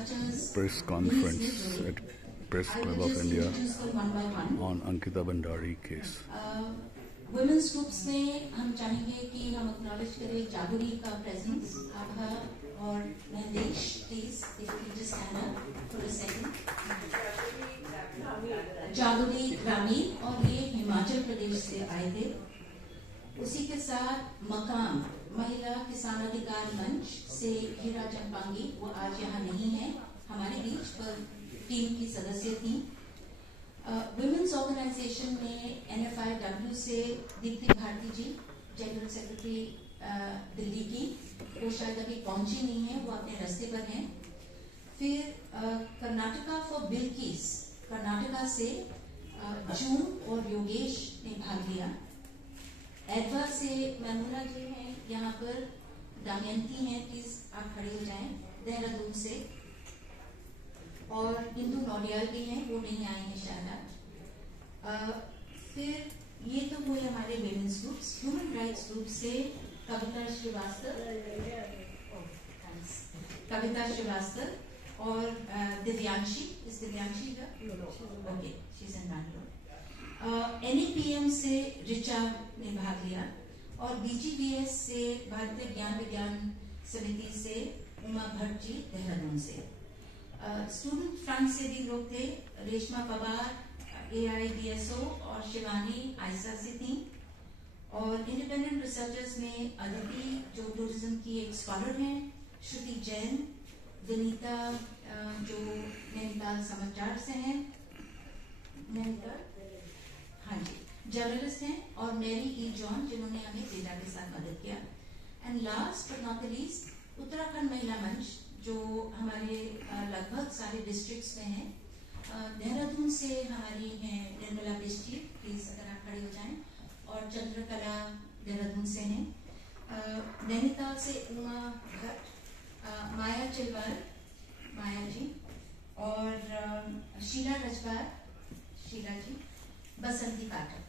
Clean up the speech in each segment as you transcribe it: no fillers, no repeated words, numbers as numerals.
press conference at Press Club of India on Ankita Bhandari case. Women's groups में हम चाहेंगे कि हम acknowledge करें जागुरी का presence, आभा और Nandesh, please if you just stand up for a second. जागुरी ग्रामीण और ये हिमाचल प्रदेश से आए थे. उसी के साथ मकाम महिला किसान अधिकार मंच से हीरा जंपांगी, वो आज यहाँ नहीं है हमारे बीच, पर टीम की सदस्य थी. वुमेन्स ऑर्गेनाइजेशन में NFIW से दीप्ति भारती जी, जनरल सेक्रेटरी दिल्ली की, वो शायद अभी पहुंची नहीं है, वो अपने रास्ते पर हैं. फिर कर्नाटका फॉर बिल्किस, कर्नाटका से जून और योगेश ने भाग लिया. एडवा से मैमुना जी हैं यहाँ पर, दमयंती हैं, प्लीज आप खड़े हो जाएं, देहरादून से, और इंदु नौडियाल भी हैं, वो नहीं आए हैं शायद. फिर ये तो हुए हमारे women's groups. Human rights group से कविता श्रीवास्तव और दिव्यांशी, इस दिव्यांशी का okay, she is in Bangalore. NEPM से रिचा ने भाग लिया और BGBS से भारतीय ज्ञान विज्ञान समिति से उमा भट्ट जी देहरादून से. स्टूडेंट फ्रंट से भी लोग थे, रेशमा पवार AIDSO और शिवानी आयसा से थी. और इंडिपेंडेंट रिसर्चर्स में अदिति जो टूरिज्म की एक स्कॉलर हैं, श्रुति जैन, विनीता जो नैनीताल समाचार से हैं, नैनीताल हाँ जी जर्नलिस्ट हैं, और मैरी E. जॉन जिन्होंने हमें डेटा के साथ मदद किया. And last but not the least Uttarakhand महिला मंच जो हमारे लगभग सारे डिस्ट्रिक्ट्स में हैं. देहरादून से हमारी हैं निर्मला बिष्टी, प्लीज अगर आप खड़े हो जाएं, और चंद्रकला देहरादून से हैं. नैनीताल से उमा भट्ट, माया चिलवाल, माया जी, और शीला रजवार, शीला जी, बसंती पाठक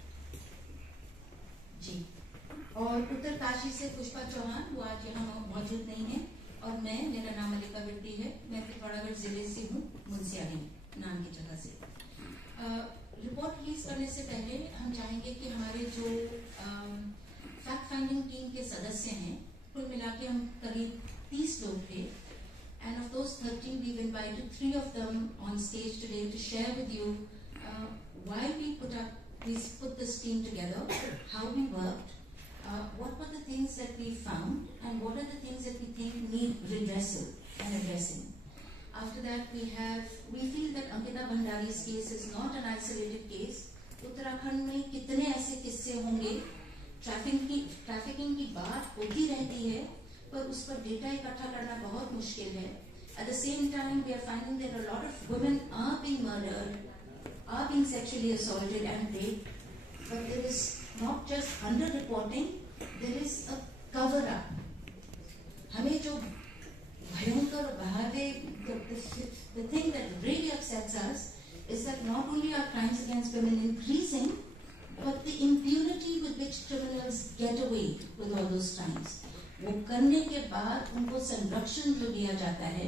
जी, और उत्तरकाशी से पुष्पा चौहान, वो आज यहाँ मौजूद नहीं है. और मैं, मेरा नाम मलिका बिट्टी है, मैं पिथौरागढ़ जिले से हूँ, मुंसियारी नाम की जगह से. रिपोर्ट रिलीज करने से पहले हम चाहेंगे कि हमारे जो फैक्ट फाइंडिंग टीम के सदस्य हैं, कुल मिला के हम करीब 30 लोग थे. And of those 13 we invited 3 of them on stage today to share with you why we put this team together, how we worked, what were the things that we found, and what are the things that we think need redressal and addressing. After that, we feel that Ankita Bhandari's case is not an isolated case. Uttarakhand में कितने ऐसे किस्से होंगे, trafficking की बात होती रहती है, पर उस पर डेटा इकट्ठा करना बहुत मुश्किल है. At the same time, we are finding that a lot of women are being murdered, are being sexually assaulted and raped, but there is not just under-reporting, there is a cover-up. हमें जो भयंकर बहावे, the thing that really upsets us is that not only are crimes against women increasing, but the impunity with which criminals get away with all those crimes. वो करने के बाद उनको संरक्षण जो दिया जाता है,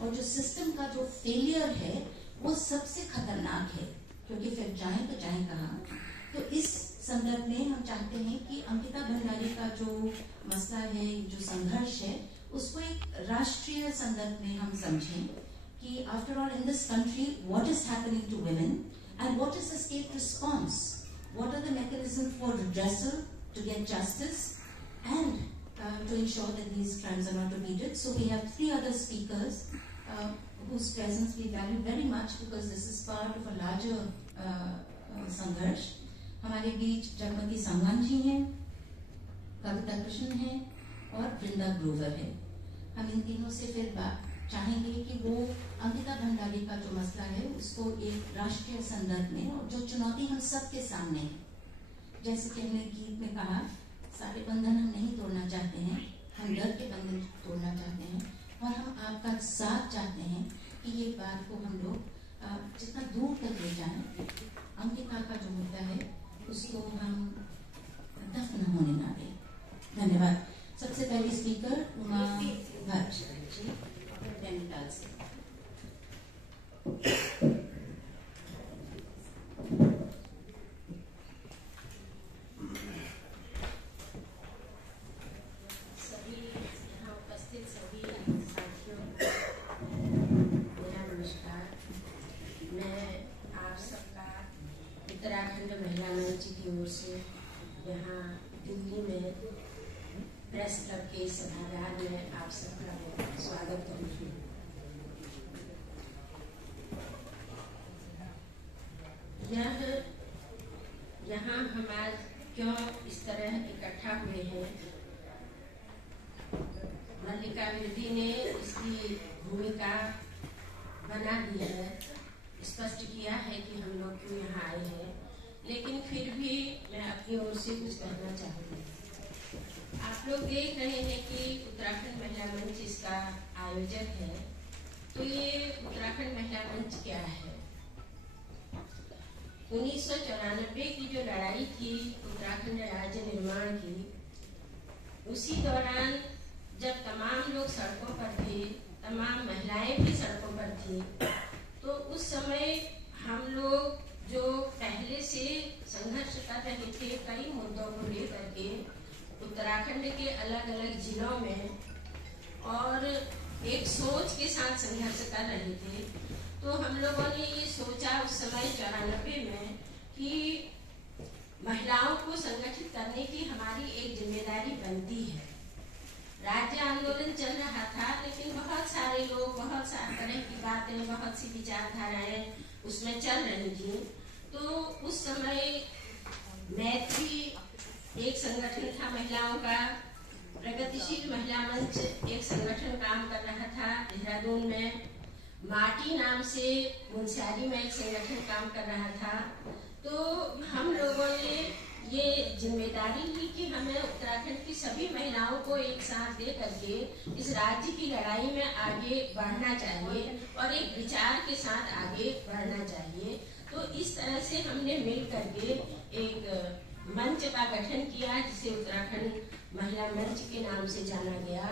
और जो सिस्टम का जो फेलियर है, वो सबसे खतरनाक है, क्योंकि फिर जाएं तो जाएं कहाँ. तो इस संदर्भ में हम चाहते हैं कि अंकिता भंडारी का जो मसला है, जो संघर्ष है, उसको एक राष्ट्रीय संदर्भ में हम समझें कि after all in this country what is happening to women and what is the state response, what are the mechanism for redressal to get justice and to ensure that these crimes are not repeated. So we have 3 other speakers whose presence we value very much because this is part of a larger संघर्ष. हमारे बीच जगमती सांगवान जी हैं, कविता कृष्ण हैं, और वृंदा ग्रोवर है. हम इन तीनों से फिर चाहेंगे कि वो अंकिता भंडारी का जो मसला है उसको एक राष्ट्रीय संदर्भ में, और जो चुनौती हम सबके सामने है, जैसे कि हमने गीत में कहा, सारे बंधन हम नहीं तोड़ना चाहते हैं, हम डर के बंधन तोड़ना चाहते हैं, और हम आपका साथ चाहते हैं कि ये बात को हम लोग जितना दूर तक ले जाएं, अंकिता का जो मुद्दा है उसको हम दफन होने ना दें. धन्यवाद. सबसे पहली स्पीकर उमा भट्ट नैनीताल से. उत्तराखंड महिला मंच की ओर से यहाँ दिल्ली में प्रेस क्लब के सभागार में आप सबका स्वागत करूँगी। यहाँ हम आज क्यों इस तरह इकट्ठा हुए हैं, मल्लिका विरदी ने इसकी भूमिका बना दी है, स्पष्ट किया है कि हम लोग क्यों यहाँ आए हैं, लेकिन फिर भी मैं अपनी ओर से कुछ कहना चाहूँगी। आप लोग देख रहे हैं कि उत्तराखंड महिला मंच इसका आयोजक है, तो ये उत्तराखंड महिला मंच क्या है? 1994 की जो लड़ाई थी उत्तराखंड राज्य निर्माण की, उसी दौरान जब तमाम लोग सड़कों पर थे, तमाम महिलाएं भी सड़कों पर थी, तो उस समय हम लोग जो पहले से संघर्ष कर रहे थे कई मुद्दों को लेकर के उत्तराखंड के अलग अलग जिलों में, और एक सोच के साथ संघर्ष कर रहे थे, तो हम लोगों ने ये सोचा उस समय 94 में कि महिलाओं को संगठित करने की हमारी एक जिम्मेदारी बनती है। राज्य आंदोलन चल रहा था, लेकिन बहुत सारे लोग, बहुत सारी तरह की बातें, बहुत सी विचारधाराएं उसमें चल रही थी। तो उस समय मैत्री एक संगठन था महिलाओं का, प्रगतिशील महिला मंच एक संगठन काम कर रहा था देहरादून में, माटी नाम से मुंशियारी में एक संगठन काम कर रहा था। तो हम लोगों ने ये जिम्मेदारी ली कि हमें उत्तराखंड की सभी महिलाओं को एक साथ दे करके इस राज्य की लड़ाई में आगे बढ़ना चाहिए और एक विचार के साथ आगे बढ़ना चाहिए। तो इस तरह से हमने मिल करके एक मंच का गठन किया, जिसे उत्तराखंड महिला मंच के नाम से जाना गया।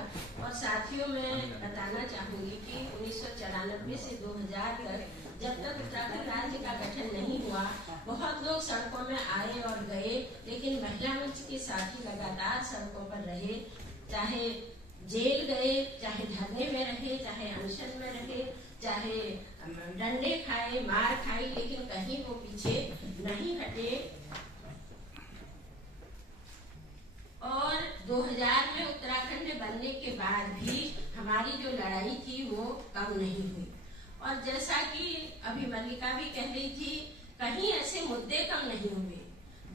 और साथियों, मैं बताना चाहूंगी कि 1994 से 2000 तक जब तक उत्तराखंड राज्य का गठन नहीं हुआ, बहुत लोग सड़कों में आए और गए, लेकिन महिला मंच के साथी लगातार सड़कों पर रहे, चाहे जेल गए, चाहे धरने में रहे, चाहे अनशन में रहे, चाहे डंडे खाए, मार खाई, लेकिन कहीं वो पीछे नहीं हटे। और 2000 में उत्तराखंड बनने के बाद भी हमारी जो लड़ाई थी वो कम नहीं हुई। और जैसा कि अभी मल्लिका भी कह रही थी, कहीं ऐसे मुद्दे कम नहीं हुए।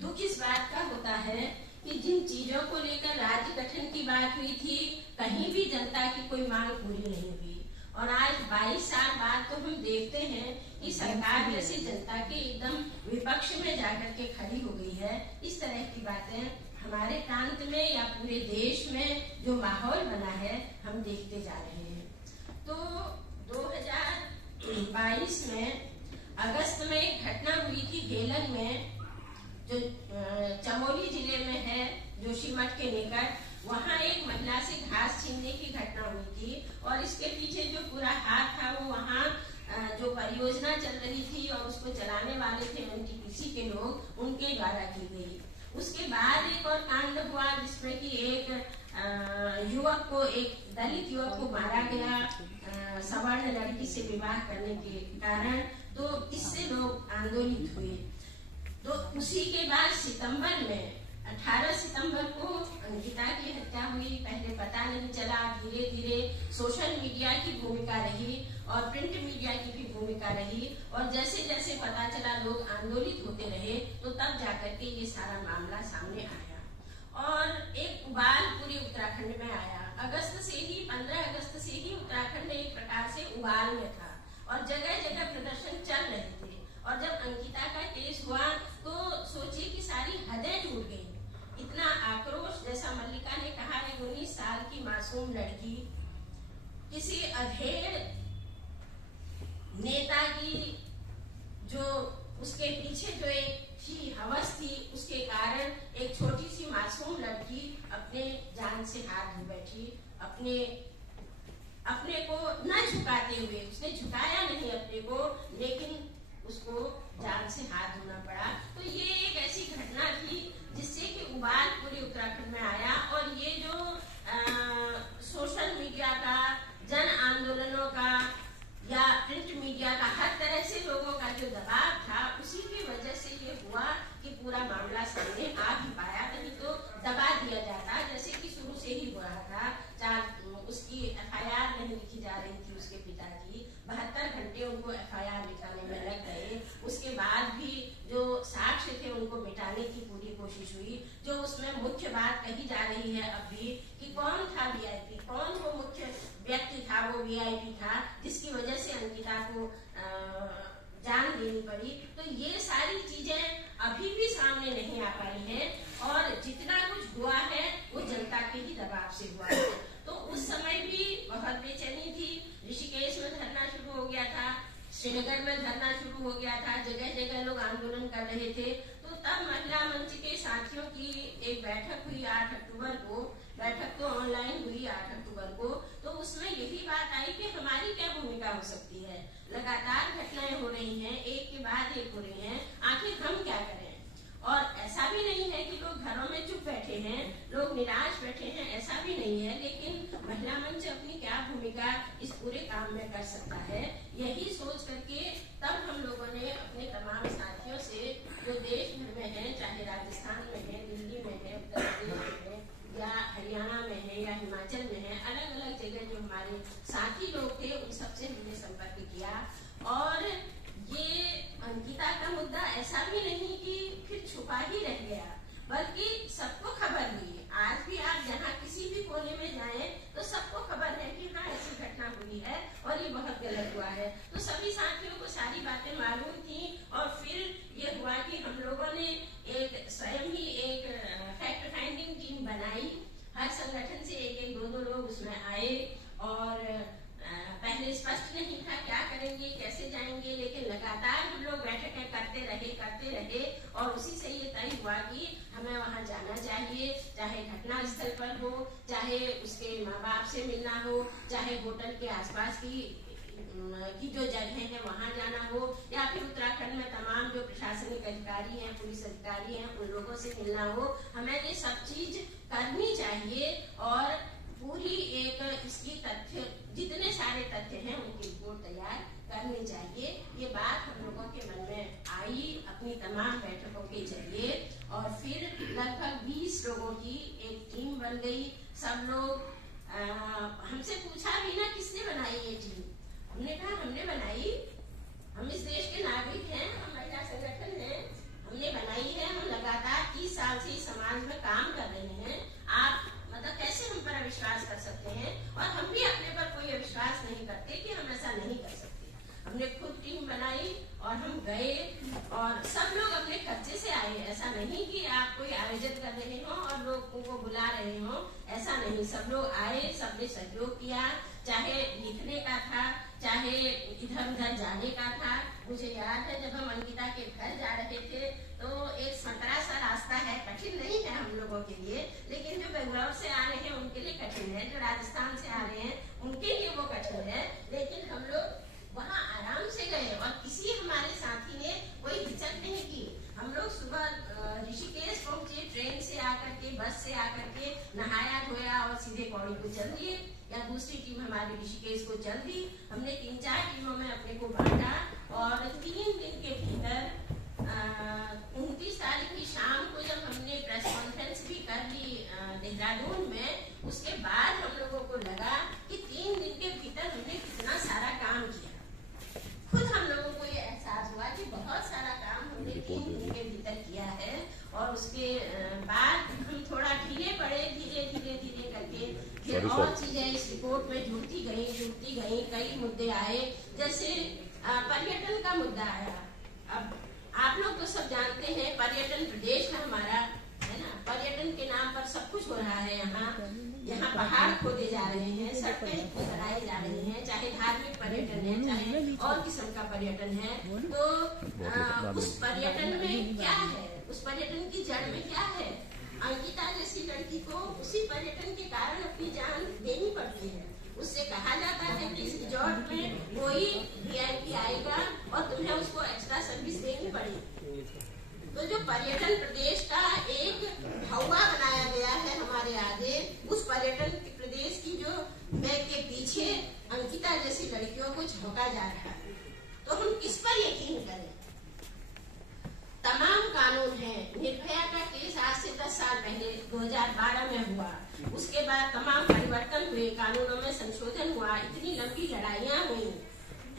दुख इस बात का होता है कि जिन चीजों को लेकर राज्य गठन की बात हुई थी, कहीं भी जनता की कोई मांग पूरी नहीं हुई। और आज 22 साल बाद तो हम देखते हैं कि सरकार जैसे जनता के एकदम विपक्ष में जाकर के खड़ी हो गई है। इस तरह की बातें हमारे प्रांत में या पूरे देश में जो माहौल बना है, हम देखते जा रहे हैं। तो 2022 में अगस्त में एक घटना हुई थी हेलन में, जो चमोली जिले में है, जोशीमठ के निकट। वहाँ एक महिला से घास छीनने की घटना हुई थी, और इसके पीछे जो पूरा हाथ था वो वहाँ जो परियोजना चल रही थी और उसको चलाने वाले थे एनटीपीसी के लोग, उनके द्वारा की गई। उसके बाद एक और कांड हुआ जिसमें कि एक युवक को, एक दलित युवक को मारा गया सवर्ण लड़की से विवाह करने के कारण। तो इससे लोग आंदोलित हुए। तो उसी के बाद सितंबर में 18 सितंबर को अंकिता की हत्या हुई। पहले पता नहीं चला, धीरे धीरे सोशल मीडिया की भूमिका रही और प्रिंट मीडिया की भी भूमिका रही, और जैसे जैसे पता चला लोग आंदोलित होते रहे, तो तब जाकर के ये सारा मामला सामने आया और एक उबाल पूरे उत्तराखंड में आया। 15 अगस्त से ही उत्तराखंड एक प्रकार से उबाल में था और जगह जगह प्रदर्शन चल रहे थे। और जब अंकिता का केस हुआ तो सोचिए कि सारी हदें टूट गई। इतना आक्रोश, जैसा मल्लिका ने कहा, 19 साल की मासूम लड़की किसी अधेड़ नेता की जो उसके पीछे जो एक थी हवस थी, उसके कारण एक छोटी सी मासूम लड़की अपने जान से हाथ धो बैठी। अपने को न झुकाते हुए, उसने झुकाया नहीं अपने को, मीडिया का, हर तरह से लोगों का जो दबाव था, उसी की वजह से ये हुआ कि पूरा मामला सामने आ भी पाया, नहीं तो दबा दिया जाता, जैसे कि शुरू से ही हो रहा था। उसकी FIR नहीं लिखी जा रही थी उसके पिता की, 72 घंटे उनको FIR लिखाने में लग गए। उसके बाद भी जो साक्ष्य थे उनको मिटाने की पूरी कोशिश हुई। जो उसमें मुख्य बात कही जा रही है अब भी कि कौन था VIP, कौन वो मुख्य व्यक्ति था, वो VIP था जिसकी वजह से अंकिता को जान देनी पड़ी। तो ये सारी चीजें अभी भी सामने नहीं आ पाई है, और जितना कुछ हुआ है वो जनता के ही दबाव से हुआ है। तो उस समय भी बहुत बेचैनी थी। ऋषिकेश में धरना शुरू हो गया था, श्रीनगर में धरना शुरू हो गया था, जगह जगह लोग आंदोलन कर रहे थे। तो तब महिला मंच के साथियों की एक बैठक हुई 8 अक्टूबर को। बैठक तो ऑनलाइन हुई 8 अक्टूबर को। तो उसमें यही बात आई कि हमारी क्या भूमिका हो सकती है। लगातार घटनाएं हो रही हैं, एक के बाद एक हो रही हैं, आखिर हम क्या करें। और ऐसा भी नहीं है कि लोग घरों में चुप बैठे हैं, लोग निराश बैठे हैं, ऐसा भी नहीं है। लेकिन महिला मंच अपनी क्या भूमिका इस पूरे काम में कर सकता है, यही सोच करके तब हम लोगों ने अपने तमाम साथियों से, जो देश भर में है, चाहे राजस्थान में है, दिल्ली में है, उत्तर प्रदेश में है, या हरियाणा में है, या हिमाचल में है, अलग अलग जगह जो हमारे साथी लोग थे, उन सबसे हमने संपर्क किया। और ये अंकिता का मुद्दा ऐसा भी नहीं कि फिर छुपा ही रह गया, बल्कि सबको खबर हुई। आज भी आप जहाँ किसी भी कोने में जाएं तो सबको खबर है कि हाँ ऐसी घटना हुई है और ये बहुत गलत हुआ है। तो सभी साथियों को सारी बातें मालूम थी, और फिर ये हुआ कि हम लोगों ने एक स्वयं ही एक फैक्ट फाइंडिंग टीम बनाई। हर संगठन से एक दो लोग उसमें आए, और पहले स्पष्ट नहीं था क्या करेंगे, कैसे जाएंगे, लेकिन लगातार हम लोग बैठकें करते रहे, और उसी से ये तय हुआ कि हमें वहाँ जाना चाहिए, चाहे घटना स्थल पर हो, चाहे उसके माँ बाप से मिलना हो, चाहे होटल के आसपास की जो जगह है वहाँ जाना हो, या फिर उत्तराखंड में तमाम जो प्रशासनिक अधिकारी हैं, पुलिस अधिकारी हैं, उन लोगों से मिलना हो। हमें ये सब चीज करनी चाहिए, और पूरी एक इसकी तथ्य, जितने सारे तथ्य हैं उनकी रिपोर्ट तैयार करनी चाहिए। ये बात हम लोगों के मन में आई अपनी तमाम बैठकों के जरिए, और फिर लगभग 20 लोगों की एक टीम बन गई। सब लोग हमसे पूछा भी ना किसने बनाई ये टीम, हमने कहा हमने बनाई, हम इस देश के नागरिक हैं, हम महिला संगठन हैं, हमने बनाई है। हम लगातार 30 साल से समाज में काम कर रहे हैं। आप मतलब कैसे हम पर विश्वास कर सकते हैं, और हम भी अपने पर कोई विश्वास नहीं करते कि हम ऐसा नहीं कर सकते। हमने खुद टीम बनाई और हम गए, और सब लोग अपने खर्चे से आए। ऐसा नहीं कि आप कोई आयोजन कर रहे हो और लोगों को बुला रहे हो, ऐसा नहीं। सब लोग आए, सबने सहयोग किया, चाहे लिखने का था, चाहे इधर उधर जाने का था। मुझे याद है जब हम अंकिता के घर जा रहे थे तो एक संतरा सा रास्ता है, कठिन नहीं है हम लोगों के लिए, लेकिन जो बेंगलोर से आ रहे हैं उनके लिए कठिन है, जो राजस्थान से आ रहे हैं उनके लिए वो कठिन है। लेकिन हम लोग वहाँ आराम से गए, और किसी हमारे साथी ने कोई हिचक नहीं की। हम लोग सुबह ऋषिकेश पहुंचे, ट्रेन से आकर के, बस से आकर के, नहाया धोया और सीधे पौड़ी को चल दिए, या दूसरी टीम हमारी ऋषिकेश को चल दी। हमने 3-4 टीमों में अपने को बांटा, और 3 दिन के भीतर 29 तारीख की शाम को जब हमने प्रेस कॉन्फ्रेंस भी कर ली देहरादून में, उसके बाद हम लोगों को लगा कि 3 दिन के भीतर हमने कितना सारा काम किया। खुद हम लोगों को ये एहसास हुआ कि बहुत सारा काम हमने 3 दिन के भीतर किया है, और उसके बाद हम थोड़ा ढीले पड़े, धीरे करके फिर और चीजें इस रिपोर्ट में जुड़ती गई। कई मुद्दे आए, जैसे पर्यटन का मुद्दा आया। अब आप लोग तो सब जानते हैं पर्यटन प्रदेश है हमारा, है ना। पर्यटन के नाम पर सब कुछ हो रहा है यहाँ पहाड़ खोदे जा रहे हैं, सड़कें बनाई जा रही हैं, चाहे धार्मिक पर्यटन है, चाहे और किस्म का पर्यटन है। तो उस पर्यटन में क्या है, उस पर्यटन की जड़ में क्या है। अंकिता जैसी लड़की को उसी पर्यटन के कारण अपनी जान देनी पड़ती है। उससे कहा जाता है कि इस रिजॉर्ट में कोई VIP आएगा और तुम्हें उसको एक्स्ट्रा सर्विस देनी पड़ेगी। तो जो पर्यटन प्रदेश का एक हवा बनाया गया है हमारे आगे, उस पर्यटन प्रदेश की जो बैग के पीछे अंकिता जैसी लड़कियों को झोंका जा रहा है। तो हम किस पर यकीन करें? तमाम कानून हैं। निर्भया का केस आज से 10 साल पहले 2012 में हुआ, उसके बाद तमाम परिवर्तन हुए, कानूनों में संशोधन हुआ, इतनी लंबी लड़ाइयां हुई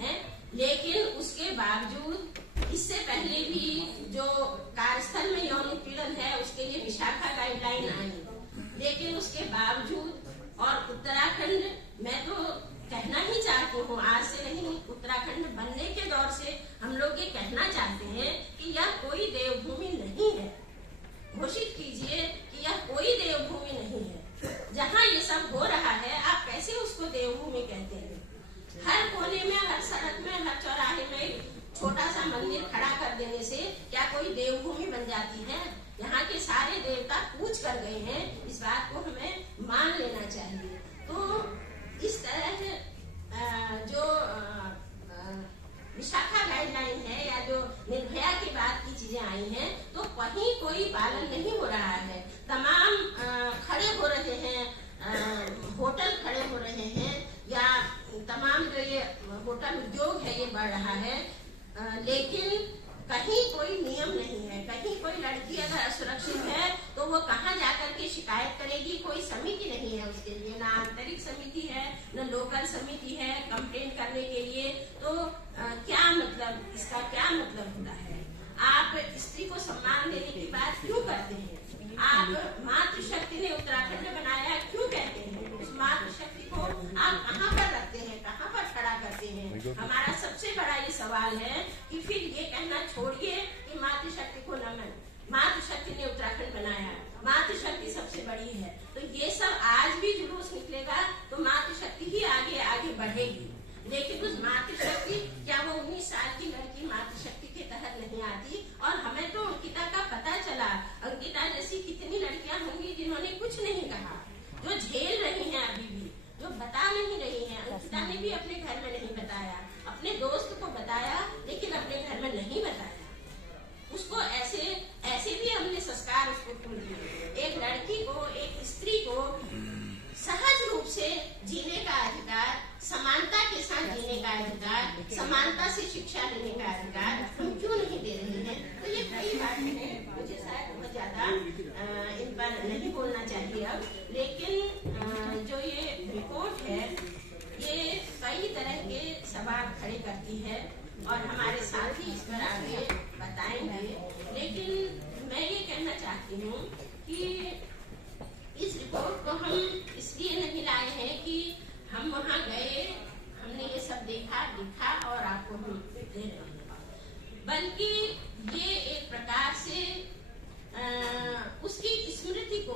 हैं, लेकिन उसके बावजूद इससे पहले भी जो कार्यस्थल में यौन उत्पीड़न है उसके लिए विशाखा गाइडलाइन आई, लेकिन उसके बावजूद और उत्तराखंड, मैं तो कहना ही चाहती हूँ, आज से नहीं, उत्तराखंड बनने के दौर से हम लोग ये कहना चाहते हैं कि यह कोई देवभूमि नहीं है। घोषित कीजिए कि यह कोई देवभूमि नहीं है। जहाँ ये सब हो रहा है आप कैसे उसको देवभूमि कहते हैं? हर कोने में, हर सड़क में, हर चौराहे में छोटा सा मंदिर खड़ा कर देने से क्या कोई देवभूमि बन जाती है? यहाँ के सारे देवता पूछ कर गए हैं, इस बात को हमें मान लेना चाहिए। तो इस तरह जो विशाखा गाइडलाइन है या जो निर्भया के बाद की चीजें आई हैं, तो कहीं कोई पालन नहीं हो रहा है। तमाम खड़े हो रहे हैं, होटल खड़े हो रहे हैं, या तमाम जो ये होटल उद्योग है ये बढ़ रहा है, लेकिन कहीं कोई नियम नहीं है। कहीं कोई लड़की अगर असुरक्षित है तो वो कहाँ जाकर के शिकायत करेगी? कोई समिति नहीं है उसके लिए, ना आंतरिक समिति है, न लोकल समिति है कंप्लेंट करने के लिए। तो क्या मतलब, इसका क्या मतलब होता है? आप स्त्री को सम्मान देने की बात क्यों करते हैं? आप मातृशक्ति ने उत्तराखंड बनाया क्यों कहते हैं? उस मातृशक्ति को आप कहाँ पर रखते हैं, कहाँ पर खड़ा करते हैं? हमारा सबसे बड़ा ये सवाल है कि फिर ये कहना छोड़िए कि मातृशक्ति को नमन, मातृशक्ति ने उत्तराखंड बनाया, मातृशक्ति सबसे बड़ी है। तो ये सब आज भी जुलूस निकलेगा तो मातृशक्ति ही आगे आगे बढ़ेगी। लेकिन उस मातृशक्ति, क्या वो 19 साल की लड़की मातृशक्ति के तहत नहीं आती? और हमें तो अंकिता का पता चला, अंकिता जैसी कितनी लड़कियां होंगी जिन्होंने कुछ नहीं कहा, जो झेल रही हैं अभी भी, जो बता नहीं रही हैं। अंकिता ने भी अपने घर में नहीं बताया, अपने दोस्त को बताया, लेकिन अपने घर में नहीं बताया। उसको ऐसे भी हमने संस्कार उसको भूल दिए। एक लड़की को, एक स्त्री को सहज रूप से जीने का अधिकार, समानता के साथ जीने का अधिकार, समानता से शिक्षा लेने का अधिकार हम क्यों नहीं दे रहे हैं? तो ये कई बातें हैं, मुझे शायद बहुत ज्यादा इन पर नहीं बोलना चाहिए अब, लेकिन जो ये रिपोर्ट है ये कई तरह के सवाल खड़े करती है और हमारे साथी इस पर आगे बताएंगे। लेकिन मैं ये कहना चाहती हूँ कि इस रिपोर्ट को हम इसलिए नहीं लाए हैं कि हम वहाँ गए, हमने ये सब देखा लिखा और आपको हम दे रहे हैं, बल्कि ये एक प्रकार से उसकी स्मृति को,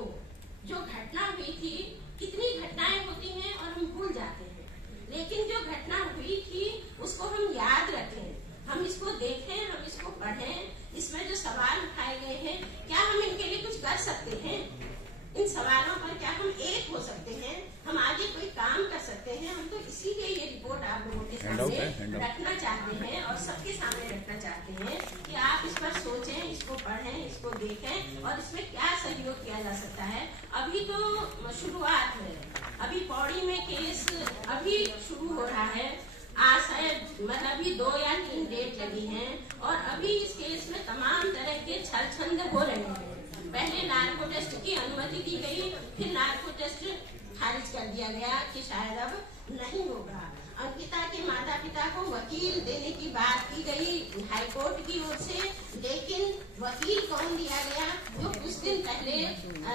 जो घटना हुई थी, कितनी घटनाएं होती हैं और हम भूल जाते हैं, लेकिन जो घटना हुई थी उसको हम याद रखें, हम इसको देखें, हम इसको पढ़ें। इसमें जो सवाल उठाए गए हैं, क्या हम इनके लिए कुछ कर सकते हैं? इन सवालों पर क्या हम एक हो सकते हैं? हम आगे कोई काम कर सकते हैं? हम तो इसीलिए ये रिपोर्ट आप लोगों के सामने रखना चाहते हैं और सबके सामने रखना चाहते हैं कि आप इस पर सोचें, इसको पढ़ें, इसको देखें और इसमें क्या सहयोग किया जा सकता है। अभी तो शुरुआत है, अभी पौड़ी में केस अभी शुरू हो रहा है, आज शायद मतलब अभी 2 या 3 डेट लगी हैं और अभी इस केस में तमाम तरह के छल छंद हो रहे हैं। पहले नार्को टेस्ट की अनुमति दी गई, फिर नार्को टेस्ट खारिज कर दिया गया कि शायद अब नहीं होगा। अंकिता के माता पिता को वकील देने की बात की गई हाईकोर्ट की ओर से, लेकिन वकील कौन दिया गया? जो कुछ दिन पहले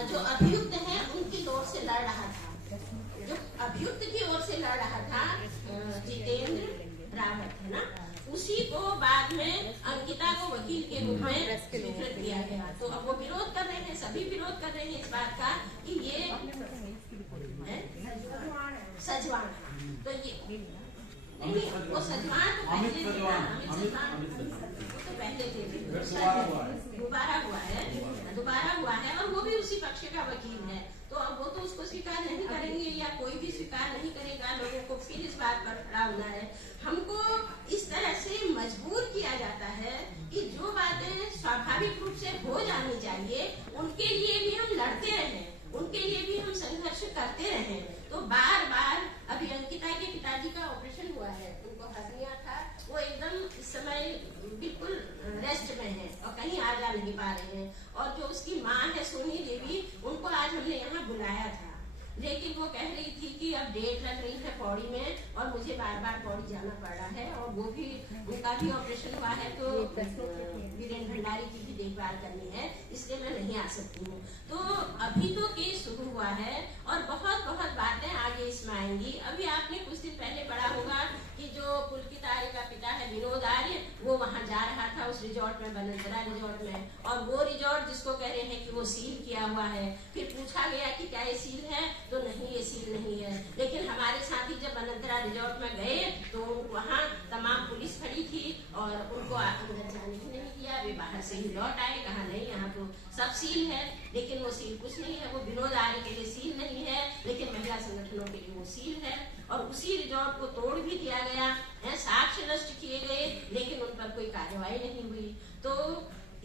जो अभियुक्त है उनकी ओर से लड़ रहा था, जो अभियुक्त की ओर से लड़ रहा था जितेंद्र रावत है ना, उसी को बाद में अंकिता को वकील के रूप में स्वीकृत किया गया। तो अब वो विरोध कर रहे हैं, सभी विरोध कर रहे हैं इस बात का कि ये सजवान, तो ये नहीं, वो सजवान तो पहले थे ना, तो पहले थे, दोबारा हुआ है और वो भी उसी पक्ष का वकील है। तो अब वो तो उसको स्वीकार नहीं करेंगे या कोई भी स्वीकार नहीं करेगा, लोगों को फिर इस बात पर खड़ा होना है। हमको इस तरह से मजबूर किया जाता है कि जो बातें स्वाभाविक रूप से हो जानी चाहिए उनके लिए भी हम लड़ते रहें, उनके लिए भी हम संघर्ष करते रहें। तो बार बार अभी अंकिता के पिताजी का ऑपरेशन हुआ है, उनको हर्निया था, वो एकदम इस समय बिल्कुल रेस्ट में है और कहीं आ जा नहीं पा रहे हैं। और जो उसकी माँ है सोनी देवी, उनको आज हमने यहाँ बुलाया था, लेकिन वो कह रही थी कि अब डेट लग रही है पौड़ी में और मुझे बार बार पौड़ी जाना पड़ रहा है, और वो भी उनका भी ऑपरेशन हुआ है तो वीरेंद्र भंडारी की भी देखभाल करनी है, इसलिए मैं नहीं आ सकती हूँ। तो अभी तो केस शुरू हुआ है और बहुत बहुत बातें आगे इसमें आएंगी। अभी आपने कुछ दिन पहले पढ़ा होगा कि जो पुलकित आर्य का पिता है विनोद आर्य, वो वहाँ जा रहा था उस रिजॉर्ट में, बनंतरा रिजॉर्ट में, और वो रिजॉर्ट जिसको कह रहे हैं कि वो सील किया हुआ है। फिर पूछा गया कि क्या ये सील है, तो नहीं ये सील नहीं है। लेकिन हमारे साथी जब बनंतरा रिजॉर्ट में गए तो वहाँ तमाम पुलिस खड़ी थी और उनको अंदर जाने ही नहीं दिया। वे बाहर से ही लौट आए, कहा नहीं यहाँ तो सब सील है, लेकिन वो सील कुछ नहीं है। वो विनोद आर्य के लिए सील नहीं है, लेकिन महिला संगठनों के लिए वो सील है। और उसी रिजॉर्ट को तोड़ भी दिया गया है, साक्ष्य नष्ट किए गए, लेकिन उन पर कोई कार्रवाई नहीं हुई। तो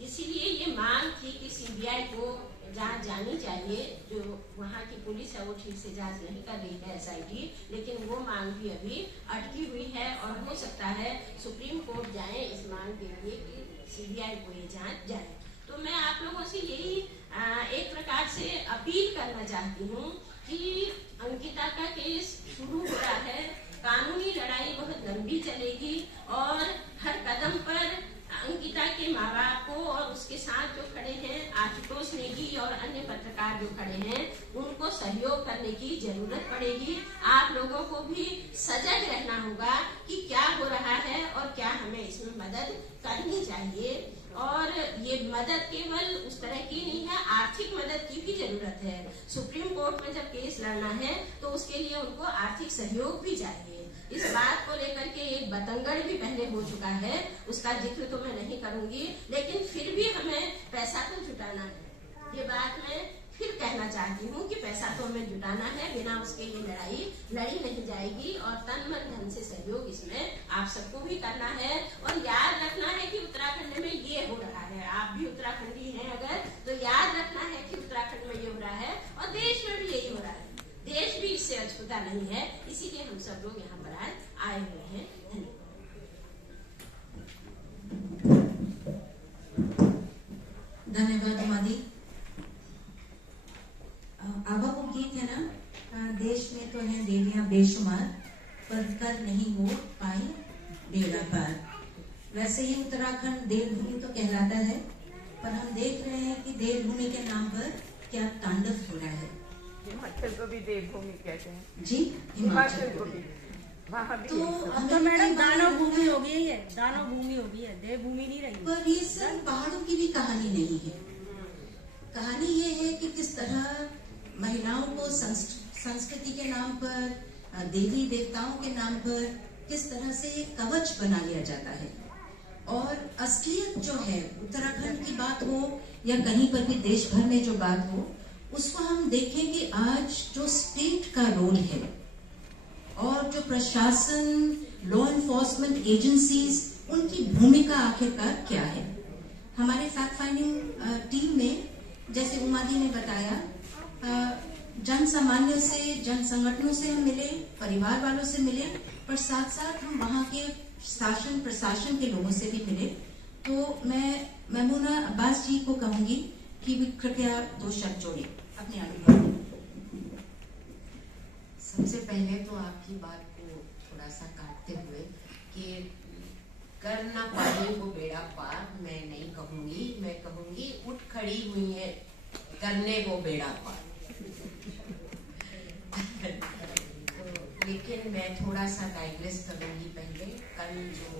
इसीलिए ये मांग थी कि सीबीआई को जांच जानी चाहिए। जो वहाँ की पुलिस है वो ठीक से जांच नहीं कर रही है, एसआईटी, लेकिन वो मांग भी अभी अटकी हुई है और हो सकता है सुप्रीम कोर्ट जाए इस मांग के लिए कि सीबीआई को ये जांच जाए। तो मैं आप लोगों से यही एक प्रकार से अपील करना चाहती हूँ कि अंकिता का केस शुरू हो रहा है, कानूनी लड़ाई बहुत लंबी चलेगी और हर कदम पर अंकिता के माँ बाप को और उसके साथ जो खड़े हैं आशुतोष नेगी और अन्य पत्रकार जो खड़े हैं, उनको सहयोग करने की जरूरत पड़ेगी। आप लोगों को भी सजग रहना होगा कि क्या हो रहा है और क्या हमें इसमें मदद करनी चाहिए। और ये मदद केवल उस तरह की नहीं है, आर्थिक मदद की भी जरूरत है। सुप्रीम कोर्ट में जब केस लड़ना है तो उसके लिए उनको आर्थिक सहयोग भी चाहिए। इस बात को लेकर के एक बतंगड़ भी पहले हो चुका है, उसका जिक्र तो मैं नहीं करूंगी, लेकिन फिर भी हमें पैसा तो जुटाना है। ये बात मैं फिर कहना चाहती हूँ कि पैसा तो हमें जुटाना है, बिना उसके ये लड़ाई लड़ी नहीं जाएगी। और तन मन धन से सहयोग इसमें आप सबको भी करना है। और याद रखना है कि उत्तराखंड में ये हो रहा है, आप भी उत्तराखंडी हैं अगर, तो याद रखना है कि उत्तराखंड में ये हो रहा है और देश में भी यही हो रहा है। देश भी इससे अछूता नहीं है, इसीलिए हम सब लोग यहाँ पर आज आए हुए हैं। धन्यवाद मादी। आभा वो गीत है ना, देश में तो है देवियां बेशुमार, पर कर नहीं हो पाई बेड़ा पार। वैसे ही उत्तराखंड देवभूमि तो कहलाता है, पर हम देख रहे हैं कि देवभूमि के नाम पर क्या तांडव हो रहा है। हिमाचल को भी देवभूमि कहते हैं जी, हिमाचल को भी। तो मैडम दानव भूमि हो गई है, दानव भूमि हो गई है, देवभूमि नहीं रही। पर ये सब पहाड़ों की भी कहानी नहीं है। कहानी ये है कि किस तरह महिलाओं को संस्कृति के नाम पर, देवी देवताओं के नाम पर किस तरह से कवच बना लिया जाता है। और असलियत जो है, उत्तराखंड की बात हो या कहीं पर भी देश भर में जो बात हो, उसको हम देखें कि आज जो स्टेट का रोल है और जो प्रशासन, लॉ एनफोर्समेंट एजेंसीज, उनकी भूमिका आखिरकार क्या है। हमारे फैक्ट फाइंडिंग टीम में, जैसे उमादी ने बताया, जन सामान्य से, जन संगठनों से हम मिले, परिवार वालों से मिले, पर साथ साथ हम वहाँ के शासन प्रशासन के लोगों से भी मिले। तो मैं मैमूना अब्बास जी को कहूंगी कि भी कृपया 2 शब्द जोड़े अपने अनुभव। सबसे पहले तो आपकी बात को थोड़ा सा काटते हुए कि कर ना पाए वो बेड़ा पार मैं नहीं कहूंगी, मैं कहूंगी उठ खड़ी हुई है करने वो बेड़ा पार। लेकिन मैं थोड़ा सा डाइग्रेस करूंगी। पहले कल जो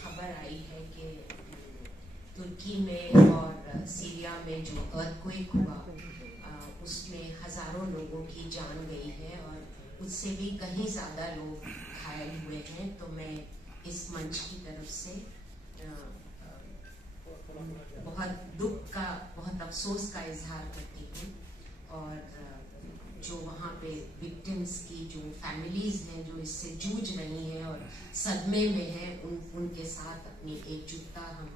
खबर आई है कि तुर्की में और सीरिया में जो अर्थक्वेक हुआ, उसमें हजारों लोगों की जान गई है और उससे भी कहीं ज्यादा लोग घायल हुए हैं। तो मैं इस मंच की तरफ से बहुत दुख का, बहुत अफसोस का इजहार करती हूँ। और जो वहाँ पे विक्टिम्स की जो फैमिलीज हैं जो इससे जूझ रही हैं और सदमे में हैं, उनके साथ अपनी एकजुटता हम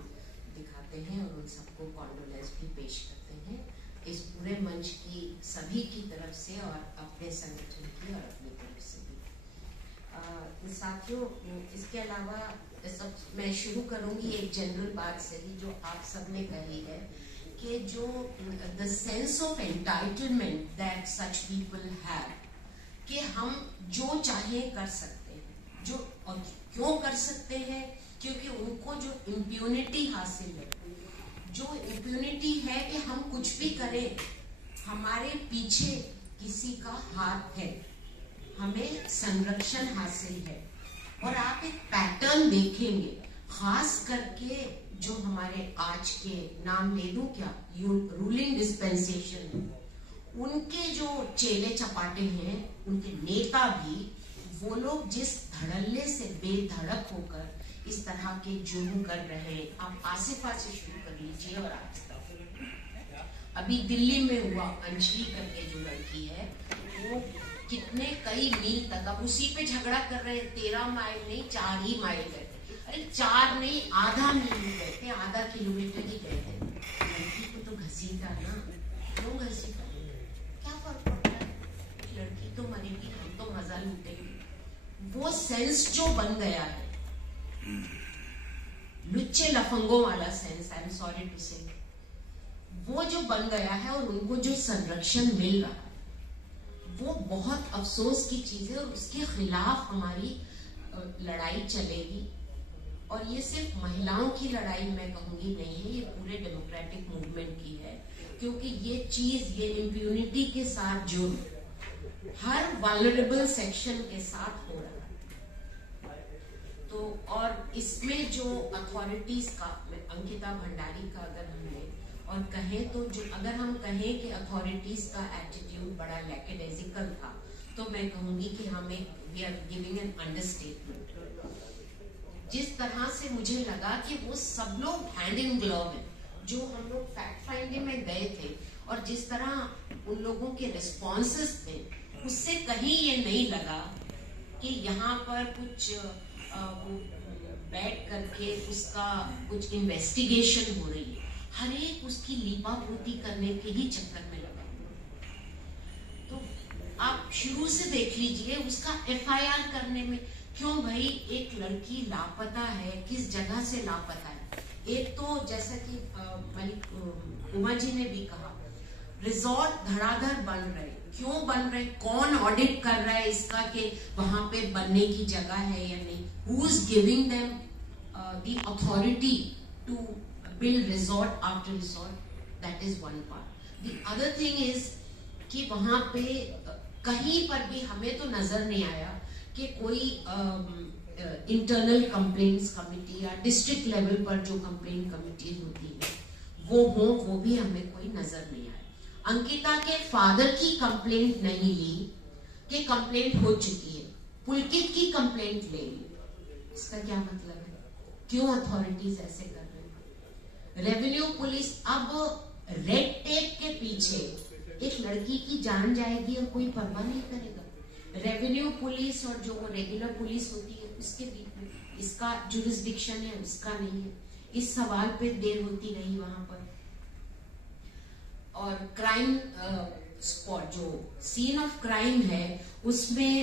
दिखाते हैं और उन सबको कॉन्डोलेंस भी पेश करते हैं इस पूरे मंच की सभी की तरफ से और अपने संगठन की और अपनी तरफ से भी। साथियों, इसके अलावा मैं शुरू करूंगी एक जनरल बात से ही जो आप सबने कही है कि जो the sense of entitlement that such people have, कि हम जो चाहे कर सकते हैं, जो और क्यों कर सकते हैं, क्योंकि उनको जो इम्प्यूनिटी हासिल है, जो इम्प्यूनिटी है कि हम कुछ भी करें हमारे पीछे किसी का हाथ है, हमें संरक्षण हासिल है। और आप एक पैटर्न देखेंगे, खास करके जो हमारे आज के नाम ले दूं क्या, रूलिंग डिस्पेंसेशन, उनके जो चेले चपाटे हैं, उनके नेता भी, वो लोग जिस धड़ल्ले से बेधड़क होकर इस तरह के जुर्म कर रहे हैं, आप आसे पासे शुरू कर लीजिए। और आज अभी दिल्ली में हुआ, अंजलि करके जो लड़की है, वो कितने कई मील तक, अब उसी पे झगड़ा कर रहे हैं, 13 माइल नहीं 4 ही माइल गए थे। अरे 4 नहीं, आधा मील गए थे, आधा किलोमीटर ही गए थे। लड़की को तो घसीटा ना, क्यों घसीटा, क्या फर्क पड़ता है, लड़की तो मरेगी, हम तो मजा लूटेंगे। वो सेंस जो बन गया है, लुच्चे लफंगों वाला sense, I am sorry to say, वो जो बन गया है और उनको जो संरक्षण मिल रहा है, वो बहुत अफसोस की चीज है। और उसके खिलाफ हमारी लड़ाई चलेगी। और ये सिर्फ महिलाओं की लड़ाई मैं कहूंगी नहीं है, ये पूरे डेमोक्रेटिक मूवमेंट की है, क्योंकि ये चीज, ये इम्प्यूनिटी के साथ जो हर वल्नरेबल सेक्शन के साथ हो रहा है। तो और इसमें जो अथॉरिटीज का, अंकिता भंडारी का अगर हमने और कहें तो, जो अगर हम कहें कि अथॉरिटीज का एटीट्यूड बड़ा लैकेडेजिकल था, तो मैं कहूंगी कि हमें we are giving an understatement. जिस तरह से मुझे लगा कि वो सब लोग हैंड इन ग्लव है, जो हम लोग फैक्ट फाइंडिंग में गए थे, और जिस तरह उन लोगों के रिस्पॉन्सेस थे, उससे कहीं ये नहीं लगा कि यहाँ पर कुछ बैठ करके उसका कुछ इन्वेस्टिगेशन हो रही है। हर एक उसकी लीपापोती करने के ही चक्कर में लगा। तो आप शुरू से देख लीजिए, उसका एफआईआर करने में, क्यों भाई, एक लड़की लापता है, किस जगह से लापता है। एक तो जैसा कि उमा जी ने भी कहा, रिजॉर्ट धड़ाधड़ बन रहे, क्यों बन रहे, कौन ऑडिट कर रहा है इसका कि वहां पे बनने की जगह है या नहीं, who is giving them the authority to build resort after resort, that is one part. The other thing is कि वहां पे कहीं पर भी हमें तो नजर नहीं आया कि कोई इंटरनल कंप्लेंट्स कमिटी या डिस्ट्रिक्ट लेवल पर जो कंप्लेंट कमिटी होती है वो भी हमें कोई नजर नहीं आया। अंकिता के फादर की कंप्लेंट नहीं ली कि कंप्लेंट हो चुकी है, पुलकित की कंप्लेंट ले ली, इसका क्या मतलब है, क्यों अथॉरिटीज ऐसे कर रहे हैं। रेवेन्यू पुलिस अब रेड टेप के पीछे एक लड़की की जान जाएगी और कोई परवाह नहीं करेगा। रेवेन्यू पुलिस और जो रेगुलर पुलिस होती है उसके बीच में इसका जुरिस्डिक्शन है, उसका नहीं है। इस सवाल पे देर होती रही वहां पर। और क्राइम स्पॉट जो सीन ऑफ क्राइम है उसमें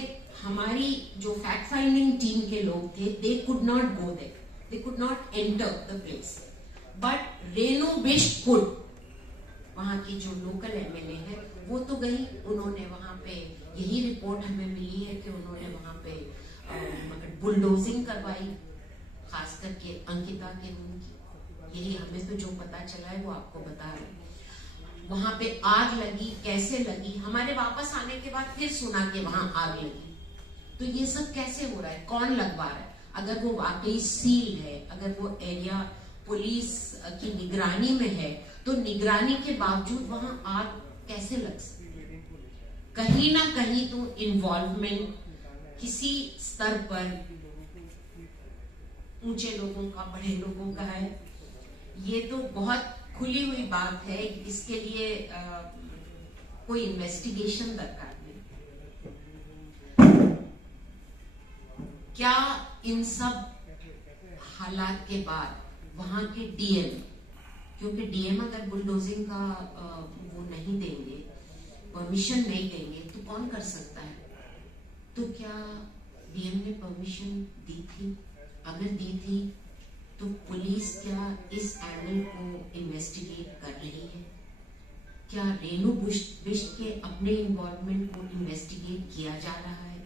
हमारी जो फैक्ट फाइंडिंग टीम के लोग थे, they could not go there, they could not enter the place, but Renu Bisht could. वहां की जो लोकल एमएलए है वो तो गई, उन्होंने वहां पे यही रिपोर्ट हमें मिली है कि उन्होंने वहां पे बुलडोजिंग करवाई, खास करके अंकिता के रूम की। यही हमें तो जो पता चला है वो आपको बता रहे। वहां पे आग लगी, कैसे लगी, हमारे वापस आने के बाद फिर सुना कि वहां आग लगी। तो ये सब कैसे हो रहा है, कौन लगवा रहा है? अगर वो वाकई सील है, अगर वो एरिया पुलिस की निगरानी में है, तो निगरानी के बावजूद वहां आग कैसे लग सकती है? कहीं ना कहीं तो इन्वॉल्वमेंट किसी स्तर पर ऊंचे लोगों का, बड़े लोगों का है। ये तो बहुत खुली हुई बात है, इसके लिए कोई इन्वेस्टिगेशन दरकार नहीं। क्या इन सब हालात के बाद वहां के डीएम, क्योंकि डीएम अगर बुलडोजिंग का वो नहीं देंगे, परमिशन नहीं देंगे, तो कौन कर सकता है? तो क्या डीएम ने परमिशन दी थी? अगर दी थी तो पुलिस क्या इस एंगल को इन्वेस्टिगेट कर रही है? क्या रेणु बिष्ट के अपने इन्वॉल्वमेंट को इन्वेस्टिगेट किया जा रहा है?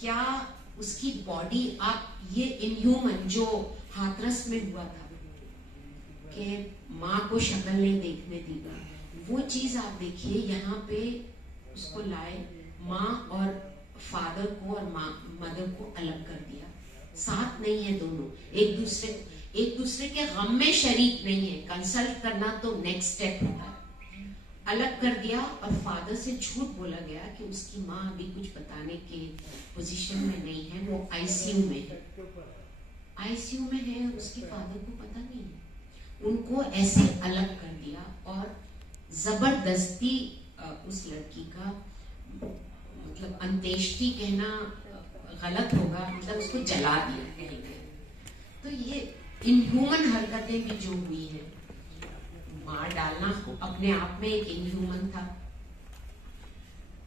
क्या उसकी बॉडी, आप ये इनह्यूमन जो हाथरस में हुआ था कि माँ को शक्ल नहीं देखने दी, वो चीज आप देखिए यहाँ पे उसको लाए, माँ और फादर को और मदर को अलग कर दिया, साथ नहीं है दोनों, एक दूसरे के गम में शरीक नहीं है। कंसल्ट करना तो नेक्स्ट स्टेप होता है, अलग कर दिया। और फादर से झूठ बोला गया कि उसकी माँ अभी कुछ बताने के पोजीशन में नहीं है, वो आईसीयू में है, आईसीयू में है, उसके फादर को पता नहीं है। उनको ऐसे अलग कर दिया और जबरदस्ती उस लड़की का, मतलब अंत्येष्टि कहना गलत होगा, मतलब उसको जला दिया कहेंगे। तो ये इनह्यूमन हरकतें भी जो हुई है, मार डालना अपने आप में एक इनह्यूमन था।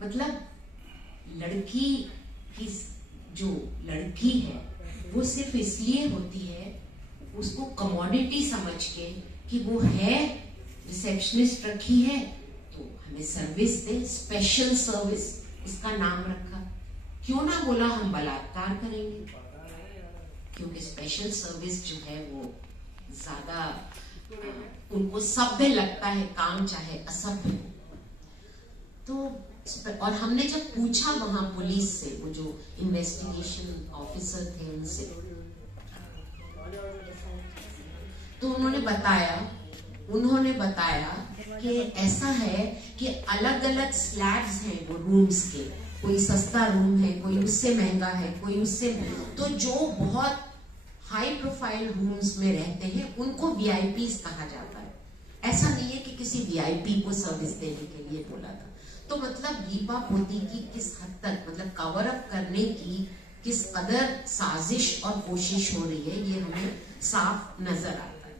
मतलब लड़की की जो लड़की है वो सिर्फ इसलिए होती है, उसको कमोडिटी समझ के कि वो है, रिसेप्शनिस्ट रखी है तो हमें सर्विस दे, स्पेशल सर्विस इसका नाम रखा। क्यों ना बोला हम बलात्कार करेंगे, क्योंकि स्पेशल सर्विस जो है वो ज्यादा उनको सभ्य लगता है काम, चाहे असभ्य हो। तो और हमने जब पूछा वहां पुलिस से, वो जो इन्वेस्टिगेशन ऑफिसर थे उनसे, तो उन्होंने बताया कि ऐसा है कि अलग अलग स्लैब्स हैं वो रूम्स के, कोई सस्ता रूम है, कोई उससे महंगा है, कोई उससे, तो जो बहुत हाई प्रोफाइल रूम्स में रहते हैं उनको वीआईपीज कहा जाता है। ऐसा नहीं है कि किसी वीआईपी को सर्विस देने के लिए बोला था। तो मतलब लीपा पोती की किस हद तक, मतलब कवर अप करने की किस कदर साजिश और कोशिश हो रही है, ये हमें साफ नजर आता है।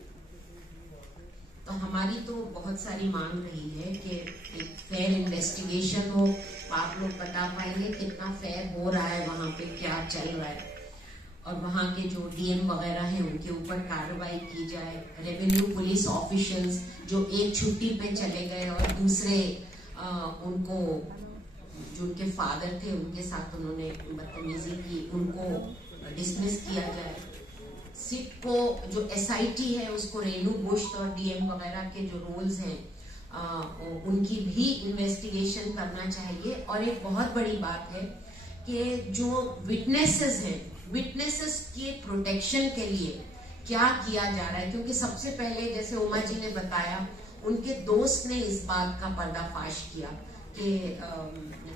तो हमारी तो बहुत सारी मांग रही है कि एक फेयर इन्वेस्टिगेशन हो, आप लोग बता पाएंगे कितना फेयर हो रहा है, वहां पे क्या चल रहा है, और वहां के जो डीएम वगैरह हैं उनके ऊपर कार्रवाई की जाए। रेवेन्यू पुलिस ऑफिशियल्स जो एक छुट्टी पे चले गए और दूसरे उनको, जो उनके फादर थे उनके साथ उन्होंने बदतमीजी की, उनको डिसमिस किया जाए। सिट को जो एसआईटी है उसको रेणु बिष्ट और डीएम वगैरह के जो रोल्स हैं उनकी भी इन्वेस्टिगेशन करना चाहिए। और एक बहुत बड़ी बात है कि जो विटनेसेस हैं, विटनेसेस के प्रोटेक्शन के लिए क्या किया जा रहा है, क्योंकि सबसे पहले जैसे उमा जी ने बताया, उनके दोस्त ने इस बात का पर्दाफाश किया कि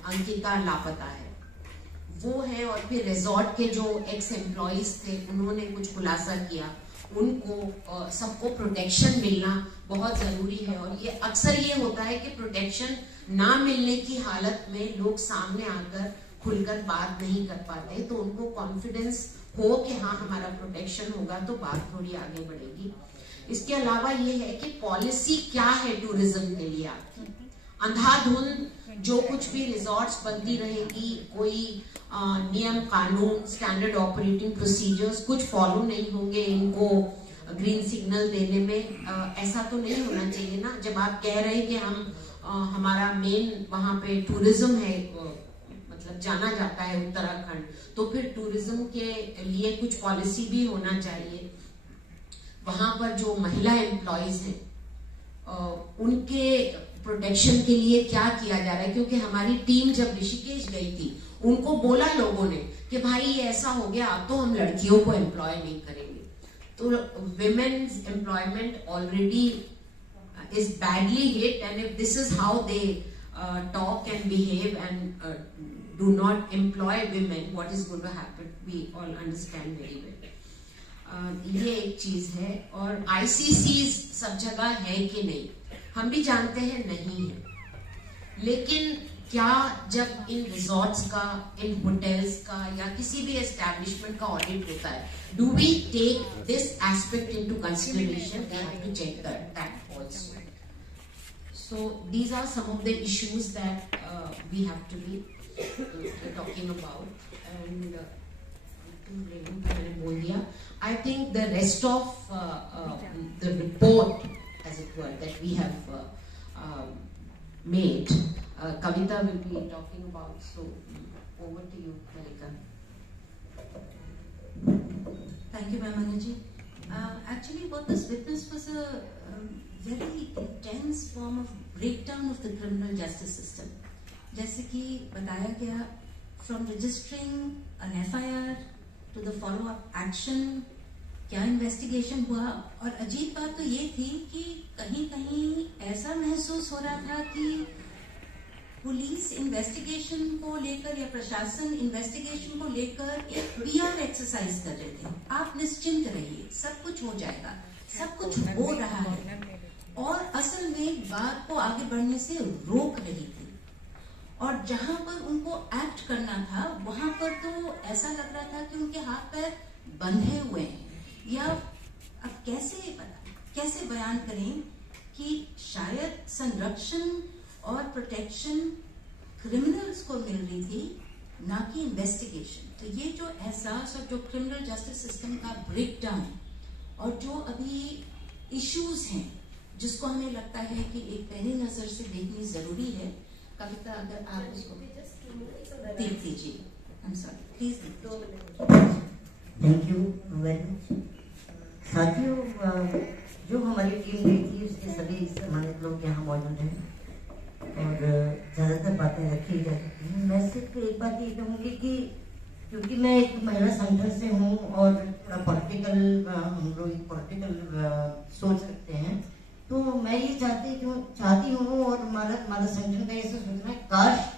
अंकिता लापता है, वो है। और फिर रिजॉर्ट के जो एक्स एम्प्लॉइज थे उन्होंने कुछ खुलासा किया, उनको सबको प्रोटेक्शन मिलना बहुत जरूरी है। और ये अक्सर ये होता है कि प्रोटेक्शन ना मिलने की हालत में लोग सामने आकर खुलकर बात नहीं कर पाते, तो उनको कॉन्फिडेंस हो कि हाँ हमारा प्रोटेक्शन होगा तो बात थोड़ी आगे बढ़ेगी। इसके अलावा ये है कि पॉलिसी क्या है टूरिज्म के लिए आपकी, अंधाधुंध जो कुछ भी रिजॉर्ट्स बनती रहेगी, कोई नियम कानून, स्टैंडर्ड ऑपरेटिंग प्रोसीजर्स कुछ फॉलो नहीं होंगे इनको ग्रीन सिग्नल देने में, ऐसा तो नहीं होना चाहिए ना। जब आप कह रहे हैं कि हम हमारा मेन वहां पे टूरिज्म है, मतलब जाना जाता है उत्तराखंड, तो फिर टूरिज्म के लिए कुछ पॉलिसी भी होना चाहिए। वहां पर जो महिला एम्प्लॉइज हैं उनके प्रोटेक्शन के लिए क्या किया जा रहा है, क्योंकि हमारी टीम जब ऋषिकेश गई थी उनको बोला लोगों ने कि भाई ये ऐसा हो गया, अब तो हम लड़कियों को एम्प्लॉय नहीं करेंगे। तो women's employment already is badly hit, and if this is how they talk and behave and do not employ women, what is going to happen? We all understand very well. ये एक चीज है। और ICCs सब जगह है कि नहीं, हम भी जानते हैं नहीं है, लेकिन क्या जब इन रिजॉर्ट्स का, इन होटल्स का या किसी भी एस्टैब्लिशमेंट का ऑडिट होता है, do we take this aspect into consideration? We have to check that also. So these are some of the issues that we have to be talking about, and तुम रेनू पे मैंने बोल दिया. I think the rest of the report, as it were, that we have made, Kavita will be talking about. So over to you, Malika. Thank you, Ma'am Anuji. Actually, what this witness was a very intense form of breakdown of the criminal justice system. जैसे कि बताया गया, from registering an FIR to the follow-up action, क्या investigation हुआ. और अजीब बात तो ये थी कि कहीं कहीं ऐसा महसूस हो रहा था कि पुलिस इन्वेस्टिगेशन को लेकर या प्रशासन इन्वेस्टिगेशन को लेकर एक PR एक्सरसाइज कर रहे थे. आप निश्चिंत रहिए, सब कुछ हो जाएगा, सब कुछ हो रहा है. और असल में बात को आगे बढ़ने से रोक रही थी. और जहां पर उनको एक्ट करना था वहां पर तो ऐसा लग रहा था कि उनके हाथ पैर बंधे हुए हैं. या अब कैसे बयान करें कि शायद संरक्षण और प्रोटेक्शन क्रिमिनल्स को मिल रही थी, ना कि इन्वेस्टिगेशन. तो ये जो एहसास और जो क्रिमिनल जस्टिस सिस्टम का ब्रेकडाउन और जो अभी इश्यूज हैं जिसको हमें लगता है कि एक पैनी नजर से देखनी जरूरी है. कविता, अगर आप उसको देख दीजिए. आई am sorry, please. Thank you very much. साथियों, जो हमारी टीम गई थी उसके सभी सम्मानित लोग यहाँ मौजूद हैं और ज़्यादातर बातें रखी जा चुकी हैं. मैं सिर्फ एक बात ये कहूँगी कि क्योंकि मैं एक महिला संगठन से हूँ और पॉलिटिकल हम लोग पॉलिटिकल सोच रखते हैं, तो मैं ये चाहती हूँ और हमारा संगठन का ये सोचना है, काश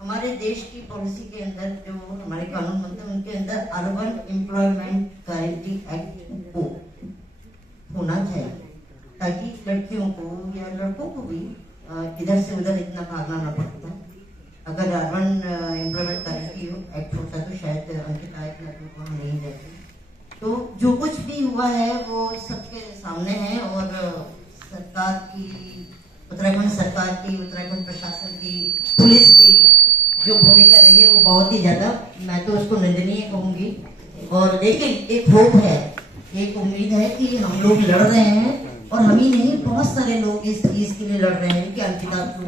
हमारे देश की पॉलिसी के अंदर जो हमारे कानून बनते हैं उनके अंदर अर्बन एम्प्लॉयमेंट गारंटी एक्ट होना चाहिए, ताकि लड़कियों को या लड़कों को भी इधर से उधर इतना भागना ना पड़ता. अगर अर्बन एम्प्लॉयमेंट गारंटी एक्ट होता तो शायद अंकिता वहाँ नहीं रहती. तो जो कुछ भी हुआ है वो सबके सामने है और सरकार की, उत्तराखंड सरकार की, उत्तराखंड प्रशासन की, पुलिस की जो भूमिका रही है वो बहुत ही ज्यादा, मैं तो उसको निंदनीय कहूंगी. और लेकिन एक होप है, एक उम्मीद है कि हम लोग लड़ रहे हैं और हम ही नहीं, बहुत सारे लोग इस चीज के लिए लड़ रहे हैं कि अंकिता को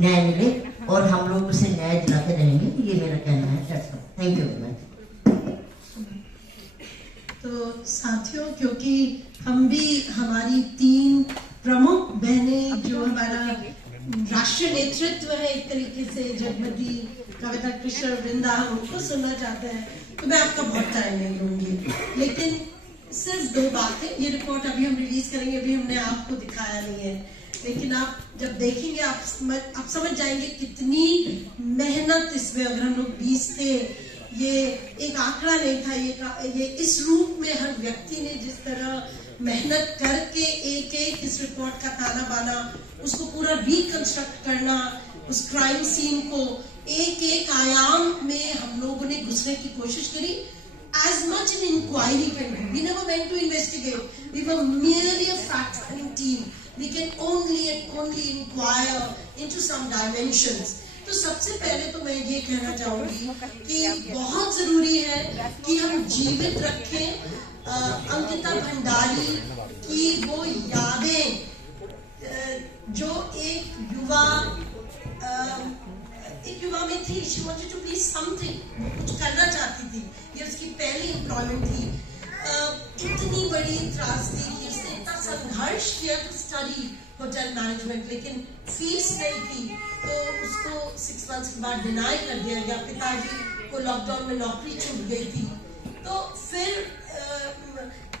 न्याय मिले और हम लोग उसे न्याय दिलाते रहेंगे. ये मेरा कहना है. Thank you very much. तो साथियों, क्योंकि हम भी, हमारी 3 प्रमुख बहनें जो हमारा राष्ट्रीय नेतृत्व है एक तरीके से, जगमती, कविता, कृष्ण, वृंदा, हम उनको सुनना चाहते हैं, तो मैं आपका बहुत टाइम नहीं लूंगी. लेकिन सिर्फ 2 बातें. ये रिपोर्ट अभी हम रिलीज करेंगे, अभी हमने आपको दिखाया नहीं है, लेकिन आप जब देखेंगे आप समझ जाएंगे कितनी मेहनत इसमें. अगर हम लोग 20 थे, ये एक आंकड़ा नहीं था, ये इस रूप में हर व्यक्ति ने जिस तरह मेहनत करके एक इस रिपोर्ट का ताना बाना, उसको पूरा रिकंस्ट्रक्ट करना, उस क्राइम सीन को एक आयाम में हम लोगों ने घुसने की कोशिश करी. As much an inquiry can do. We never went to investigate. We were merely a fact-finding team. We can only inquire into some dimensions. तो सबसे पहले तो मैं ये कहना चाहूंगी कि बहुत जरूरी है कि हम जीवित रखें अंकिता भंडारी की वो यादें, जो एक युवा में थी. She wanted to be something, कुछ करना चाहती थी. ये उसकी पहली एम्प्लॉयमेंट थी. इतनी बड़ी त्रासदी की, उसने इतना संघर्ष किया टू स्टडी होटल मैनेजमेंट, लेकिन फीस नहीं थी तो उसको 6 months के बाद डिनाई कर दिया गया. पिताजी को लॉकडाउन में नौकरी छूट गई थी, तो फिर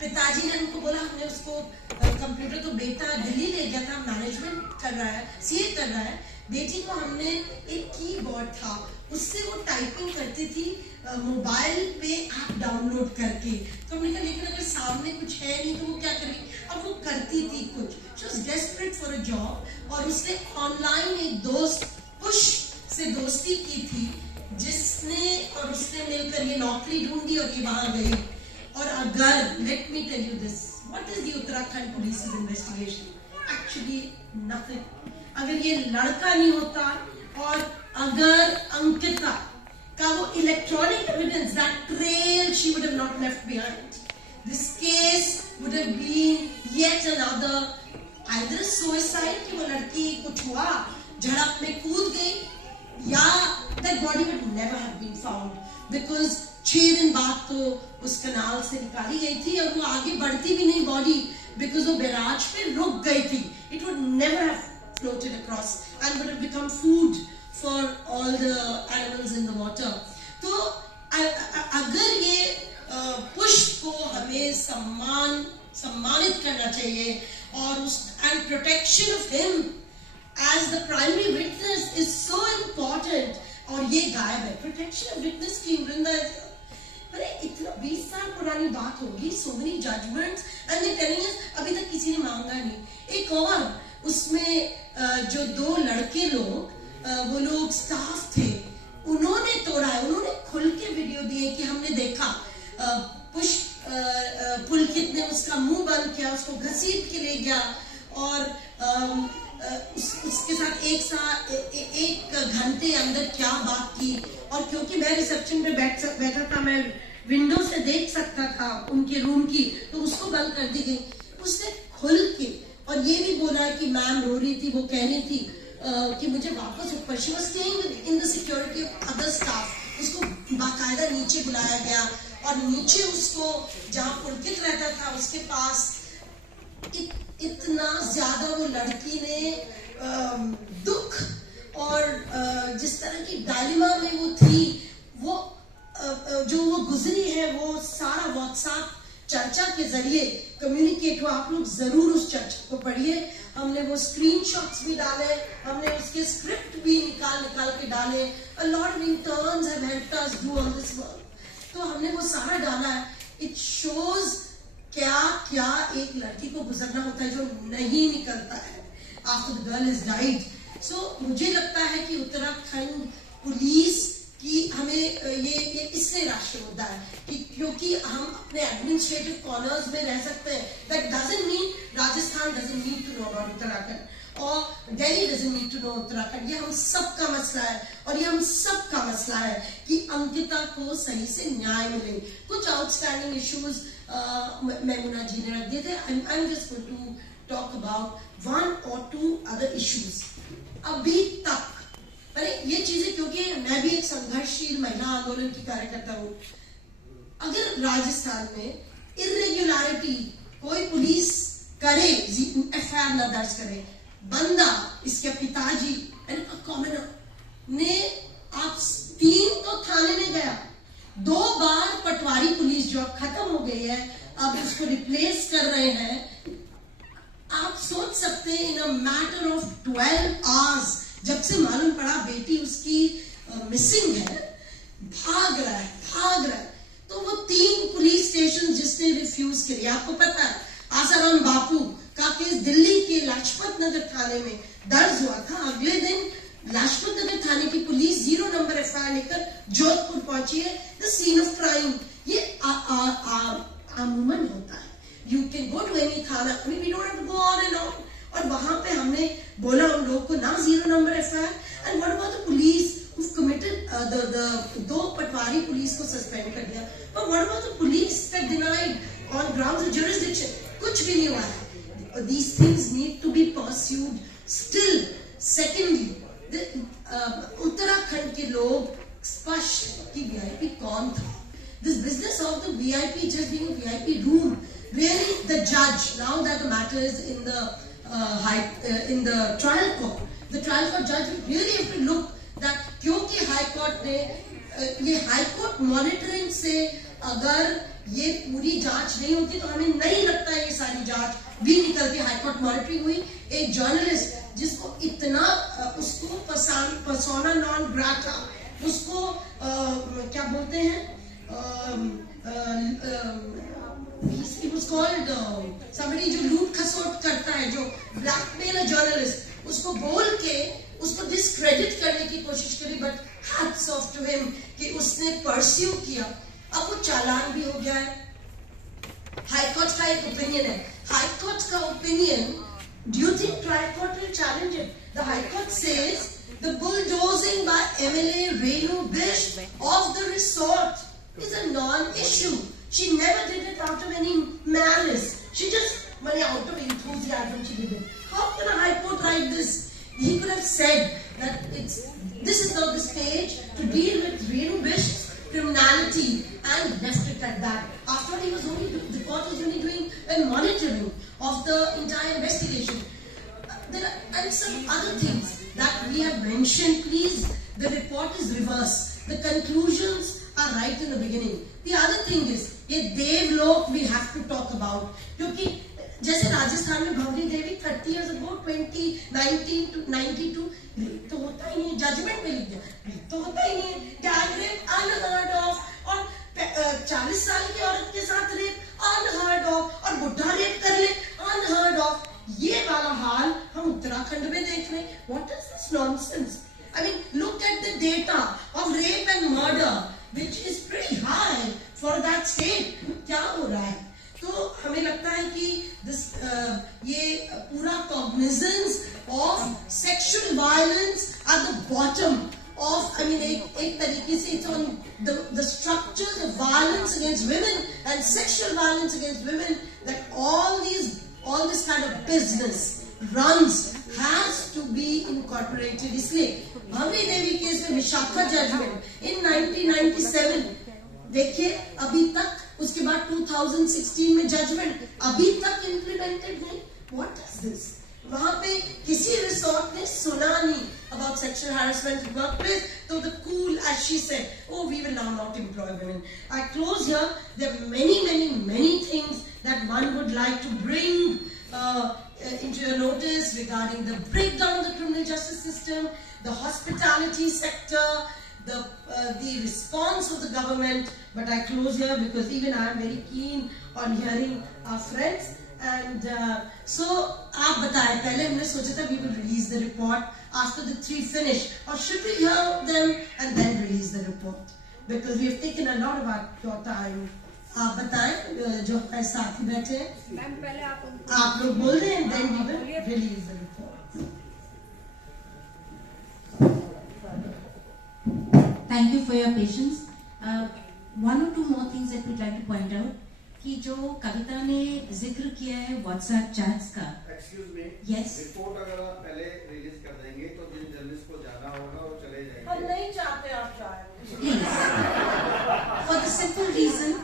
पिताजी ने उनको बोला, हमने उसको कंप्यूटर, तो बेटा दिल्ली ले गया था, मैनेजमेंट कर रहा है, सीए कर रहा है. बेटी को हमने एक कीबोर्ड था, उससे वो टाइपिंग करती थी मोबाइल पे ऐप डाउनलोड करके. तो हमने कहा लेकिन अगर सामने कुछ है नहीं तो वो क्या करेगी. अब वो करती थी कुछ. She was desperate for a job और उसने ऑनलाइन एक दोस्त पुश से दोस्ती की थी, जिसने और उसने मिलकर ये नौकरी ढूंढी और ये वहां गई. और अगर, let me tell you this, what is the Uttarakhand police investigation? Actually nothing. अगर ये लड़का नहीं होता और अगर अंकिता का वो electronic evidence that trail that she would have not left behind. This case would have been yet another either suicide कि वो लड़की कुछ हुआ, झड़प में कूद गई, या that body would never have been found because 6 दिन बाद तो उस कनाल से निकाली गई थी और वो आगे बढ़ती भी नहीं बॉडी because वो बैराज पे रुक गई थी. It would never have floated across and would have become food for all the animals in the water. तो अगर ये पुष्प को हमें सम्मानित करना चाहिए और उस and protection of him as the primary witness is so important. और ये गायब है. Protection of witness की वृंदा, अरे इतना 20 साल पुरानी बात होगी, so many judgments and they telling us अभी तक किसी ने मांगा नहीं. एक और उसमें जो 2 लड़के लोग वो लोग स्टाफ थे, उन्होंने तोड़ा है, उन्होंने खुल के वीडियो दिए कि हमने देखा पुलकित ने उसका मुंह बंद किया, उसको घसीट के ले गया और उसके साथ एक घंटे अंदर क्या बात की. और क्योंकि मैं रिसेप्शन पे बैठा था, मैं विंडो से देख सकता था उनके रूम की, तो उसको बंद कर दी गई. उसने खुल के और ये भी बोला कि मैम रो रही थी, वो कह रही थी कि मुझे वापस ऊपर, she was staying in the security of other staff. उसको बाकायदा नीचे बुलाया गया और नीचे उसको जहाँ पुलकित रहता था उसके पास इतना ज्यादा वो लड़की ने दुख और जिस तरह की डायलेमा में वो थी, वो जो वो गुजरी है, वो सारा व्हाट्सएप चर्चा के जरिए कम्युनिकेट हुआ. आप लोग जरूर उस चर्चा को पढ़िए. हमने वो स्क्रीनशॉट्स भी डाले, हमने उसके स्क्रिप्ट भी निकाल के डाले. A lot of interns have helped us do all this work. तो हमने वो सारा डाला है. It shows क्या एक लड़की को गुजरना होता है जो नहीं निकलता है after the girl has died. So मुझे लगता है कि उत्तराखंड पुलिस कि हमें ये इसलिए राष्ट्रीय मुद्दा है कि क्योंकि हम अपने एडमिनिस्ट्रेटिव कॉर्नर्स में रह सकते हैं. That doesn't mean Rajasthan doesn't need to know about Uttarakhand और Delhi doesn't need to know Uttarakhand. ये हम सबका मसला है और ये हम सबका मसला है कि अंकिता को सही से न्याय मिले. कुछ आउटस्टैंडिंग इश्यूज मैमुना जी ने रख दिए थे. I am just going to talk about 1 or 2 other issues. अभी तक अरे ये चीजें, क्योंकि मैं भी एक संघर्षशील महिला आंदोलन की कार्यकर्ता हूं, अगर राजस्थान में इरेग्युलरिटी कोई पुलिस करे, एफआईआर न दर्ज करे, बंदा इसके पिताजी कॉमनर ने आप 3 तो थाने में गया, 2 बार पटवारी पुलिस जॉब खत्म हो गई है, अब उसको रिप्लेस कर रहे हैं. आप सोच सकते हैं इन अ मैटर ऑफ 12 आवर्स जब से मालूम पड़ा बेटी उसकी मिसिंग है, भाग रहा है. तो वो 3 पुलिस स्टेशन जिसने रिफ्यूज किए, आपको पता है आसाराम बापू का केस दिल्ली के लाजपत नगर थाने में दर्ज हुआ था. अगले दिन लाजपत नगर थाने की पुलिस 0 नंबर एफआईआर लेकर जोधपुर पहुंची है, द सीन ऑफ क्राइम. ये अमूमन होता है. You can go to any thana, we don't have to go on and on. और वहां पे हमने बोला उन लोगों को ना 0 number FIR. And what about the police who committed the 2 Patwari police को सस्पेंड कर दिया. But what about the police that denied on grounds of jurisdiction? कुछ भी नहीं हुआ है. These things need to be pursued still. Secondly, Uttarakhand के लोग स्पष्ट कि वीआईपी कौन था. This business of the VIP just being a VIP room, really the judge, now that the matter is in the trial court, the trial court judge really have to look that क्योंकि high court ने ये high court monitoring से अगर ये पूरी जांच नहीं होती तो हमें नहीं लगता ये सारी जांच भी निकलती. हाई कोर्ट मॉनिटरिंग हुई. एक जर्नलिस्ट जिसको इतना उसको पर्सोना नॉन ग्राटा, उसको क्या बोलते हैं, he was called somebody जो लूट खसोट करता है, जो ब्लैकमेल अ जर्नलिस्ट, उसको बोल के उसको डिस्क्रेडिट करने की कोशिश करी. But hats off to him कि उसने परस्यू किया. अब वो चालान भी हो गया है. हाई कोर्ट का एक ओपिनियन है. हाई कोर्ट का opinion, do you think trial court will challenge it? The High Court says the bulldozing by MLA Renu Bish of the resort is a non-issue. She never did it out of any malice. She just, out of enthusiasm she did it. How can a High Court write this? He could have said that this is not the stage to deal with Renu Vish's criminality and left it at that. After all, the court was only doing a monitoring of the entire investigation. There are some other things that we have mentioned. Please, the report is reverse. The conclusions are right in the beginning. The other thing is, ये देवलोक we have to talk about. क्योंकि जैसे राजस्थान में भवरी देवी 30 years ago 19 to 92 तो होता ही नहीं, judgement में लिख दिया तो होता ही नहीं, गैंग रेप अनहर्ड ऑफ, और 40 साल की औरत के साथ रेप अनहर्ड ऑफ, और बुढ़ा रेप कर ले अनहर्ड ऑफ. ये वाला हाल हम उत्तराखंड में देख रहे हैं. What is this nonsense? I mean, look at the data of rape and murder, which is pretty high for that state. क्या हो रहा है? तो हमें लगता है कि ये पूरा cognizance of sexual violence at the bottom of, एक तरीके से it's on the structures of violence against women and sexual violence against women, that all this kind of business runs has to be incorporated. इसलिए भवरी देवी case में Vishakha judgement in 1997, देखिए अभी तक, उसके बाद 2016 में जजमेंट अभी तक इम्प्लीमेंटेड नहीं. What is this? वहां पे किसी रिसोर्ट ने सुना नहीं about sexual harassment in workplace. So the cool, as she said, oh, we will now not employ women. I close here. There are many things that one would like to bring into your notice regarding the breakdown of the criminal justice system, the hospitality sector, the response of the government. But I close here because even I am very keen on hearing our friends. And so, आप बताएं, पहले हमने सोचा था we will release the report after the three finish, or should we hear them and then release the report? Because we have taken a lot of your time. आप बताएं, जो हमारे साथी बैठे हैं, मैम पहले आप लोग बोल दें, then we will release the report. Thank you for your patience. One or two more things that we'd like to point out. कि जो कविता ने जिक्र किया है व्हाट्सएप चैट्स का, एक्सक्यूज मी, यस, रिपोर्ट अगर आप पहले रिलीज कर देंगे तो जिन जर्नलिस्ट को जाना होगा वो चले जाएंगे. हम नहीं चाहते आप जाएं. Please, for the simple reason,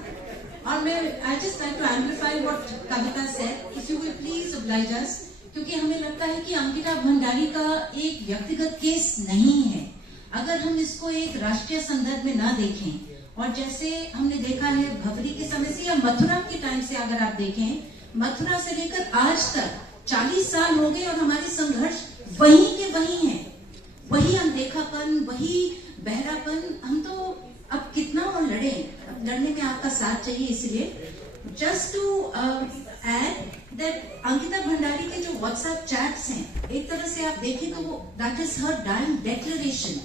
और मैं I just like to amplify what Kavita said, if you will please oblige us, क्योंकि हमें लगता है कि अंकिता भंडारी का एक व्यक्तिगत केस नहीं है. अगर हम इसको एक राष्ट्रीय संदर्भ में ना देखें, और जैसे हमने देखा है भवरी के समय से या मथुरा के टाइम से, अगर आप देखें मथुरा से लेकर आज तक 40 साल हो गए और हमारे संघर्ष वही के वही हैं, वही अनदेखापन, वही बहरापन. हम तो अब कितना और लड़े, लड़ने में आपका साथ चाहिए. इसलिए just to add that Ankita Bhandari के जो व्हाट्सएप चैट्स हैं, एक तरह से आप देखें तो वो that is her dying declaration,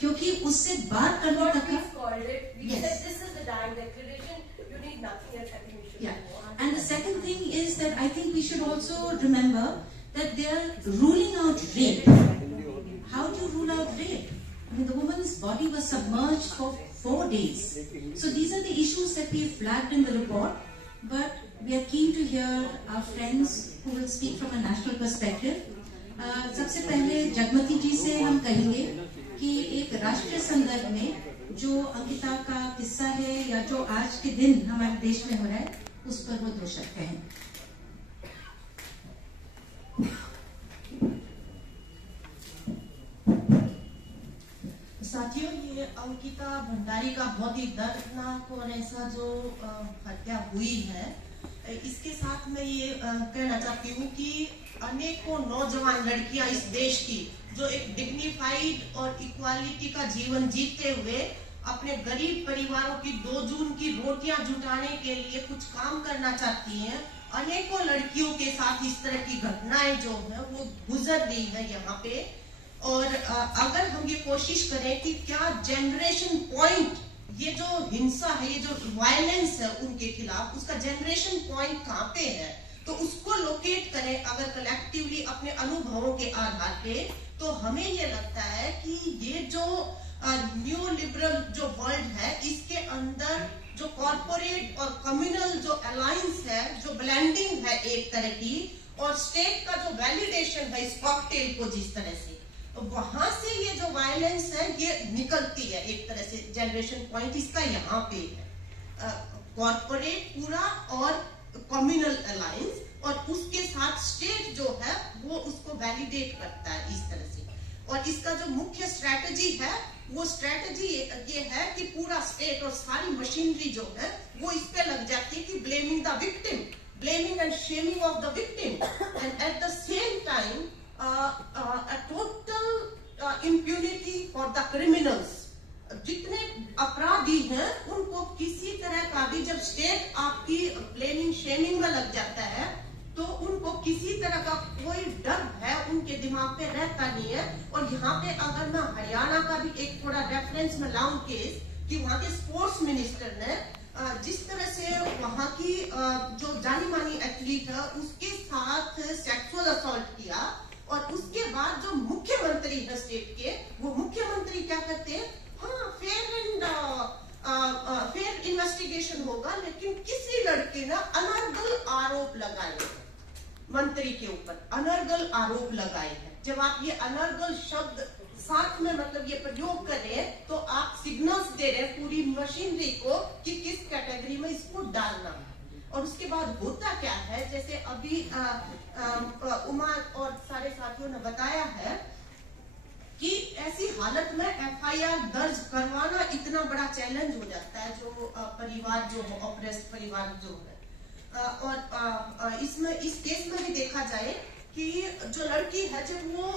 क्योंकि उससे बात करने तक and the second thing is that I think we should also remember that they are ruling out rape. How do you rule out rape? I mean, the woman's body was submerged for 4 days. So these are the issues that we have flagged in the report, but we are keen to hear our friends who will speak from a national perspective. सबसे पहले जगमती जी से हम कहेंगे कि एक राष्ट्रीय संदर्भ में जो अंकिता का किस्सा है या जो आज के दिन हमारे देश में हो रहा है, उस पर वो 2 शब्द कहें. साथियों, ये अंकिता भंडारी का बहुत ही दर्दनाक और ऐसा जो हत्या हुई है, इसके साथ मैं ये कहना चाहती हूँ कि अनेकों नौजवान लड़कियां इस देश की जो एक डिग्निफाइड और इक्वालिटी का जीवन जीते हुए अपने गरीब परिवारों की 2 जून की रोटियां जुटाने के लिए कुछ काम करना चाहती हैं, अनेकों लड़कियों के साथ इस तरह की घटनाएं जो है वो गुजर रही है यहाँ पे. और अगर हम ये कोशिश करें कि क्या जनरेशन पॉइंट, ये जो हिंसा है, ये जो वायलेंस है उनके खिलाफ, उसका जनरेशन पॉइंट कहाँ पे है, तो उसको लोकेट करें अगर कलेक्टिवली अपने अनुभवों के आधार पे, तो हमें ये लगता है कि ये जो न्यू लिबरल जो वर्ल्ड है, इसके और कम्युनल जो अलायंस है, जो ब्लेंडिंग है एक तरह की, और स्टेट का जो वैलिडेशन है इस कॉकटेल को जिस तरह से, वहां से ये जो वायलेंस है ये निकलती है एक तरह से। जनरेशन पॉइंट इसका यहाँ पे है, कॉर्पोरेट पूरा और कम्युनल अलायंस, और उसके साथ स्टेट जो है वो उसको वैलिडेट करता है इस तरह से। और इसका जो मुख्य स्ट्रैटेजी है वो स्ट्रैटेजी ये है कि पूरा स्टेट और सारी मशीनरी जो है वो इस पे लग जाती है कि blaming the victim, blaming and shaming of the victim, and at the same time a total impunity for the criminals। जितने अपराधी हैं उनको किसी तरह का भी, जब स्टेट आपकी ब्लेमिंग शेमिंग में लग जाता है तो उनको किसी तरह का कोई डर है उनके दिमाग पे रहता नहीं है। और यहाँ पे अगर मैं हरियाणा का भी एक थोड़ा रेफरेंस में लाऊं केस, कि वहाँ के स्पोर्ट्स मिनिस्टर ने जिस तरह से वहाँ की जो जानी मानी एथलीट है उसके साथ सेक्सुअल असॉल्ट किया, और उसके बाद जो मुख्यमंत्री है स्टेट के, वो मुख्यमंत्री क्या करते हैं, हाँ फेयर इन्वेस्टिगेशन होगा, लेकिन किसी लड़के ने अनर्गल आरोप लगाए मंत्री के ऊपर, अनर्गल आरोप लगाए हैं। जब आप ये अनर्गल शब्द साथ में मतलब ये प्रयोग कर रहे हैं तो आप सिग्नल्स दे रहे हैं पूरी मशीनरी को कि किस कैटेगरी में इसको डालना है। और उसके बाद होता क्या है, जैसे अभी उमा और सारे साथियों ने बताया है कि ऐसी हालत में एफआईआर दर्ज करवाना इतना बड़ा चैलेंज हो जाता है, जो परिवार जो है, ऑपरेस्ट परिवार जो है। और इसमें इस केस में भी देखा जाए कि जो लड़की है जब वो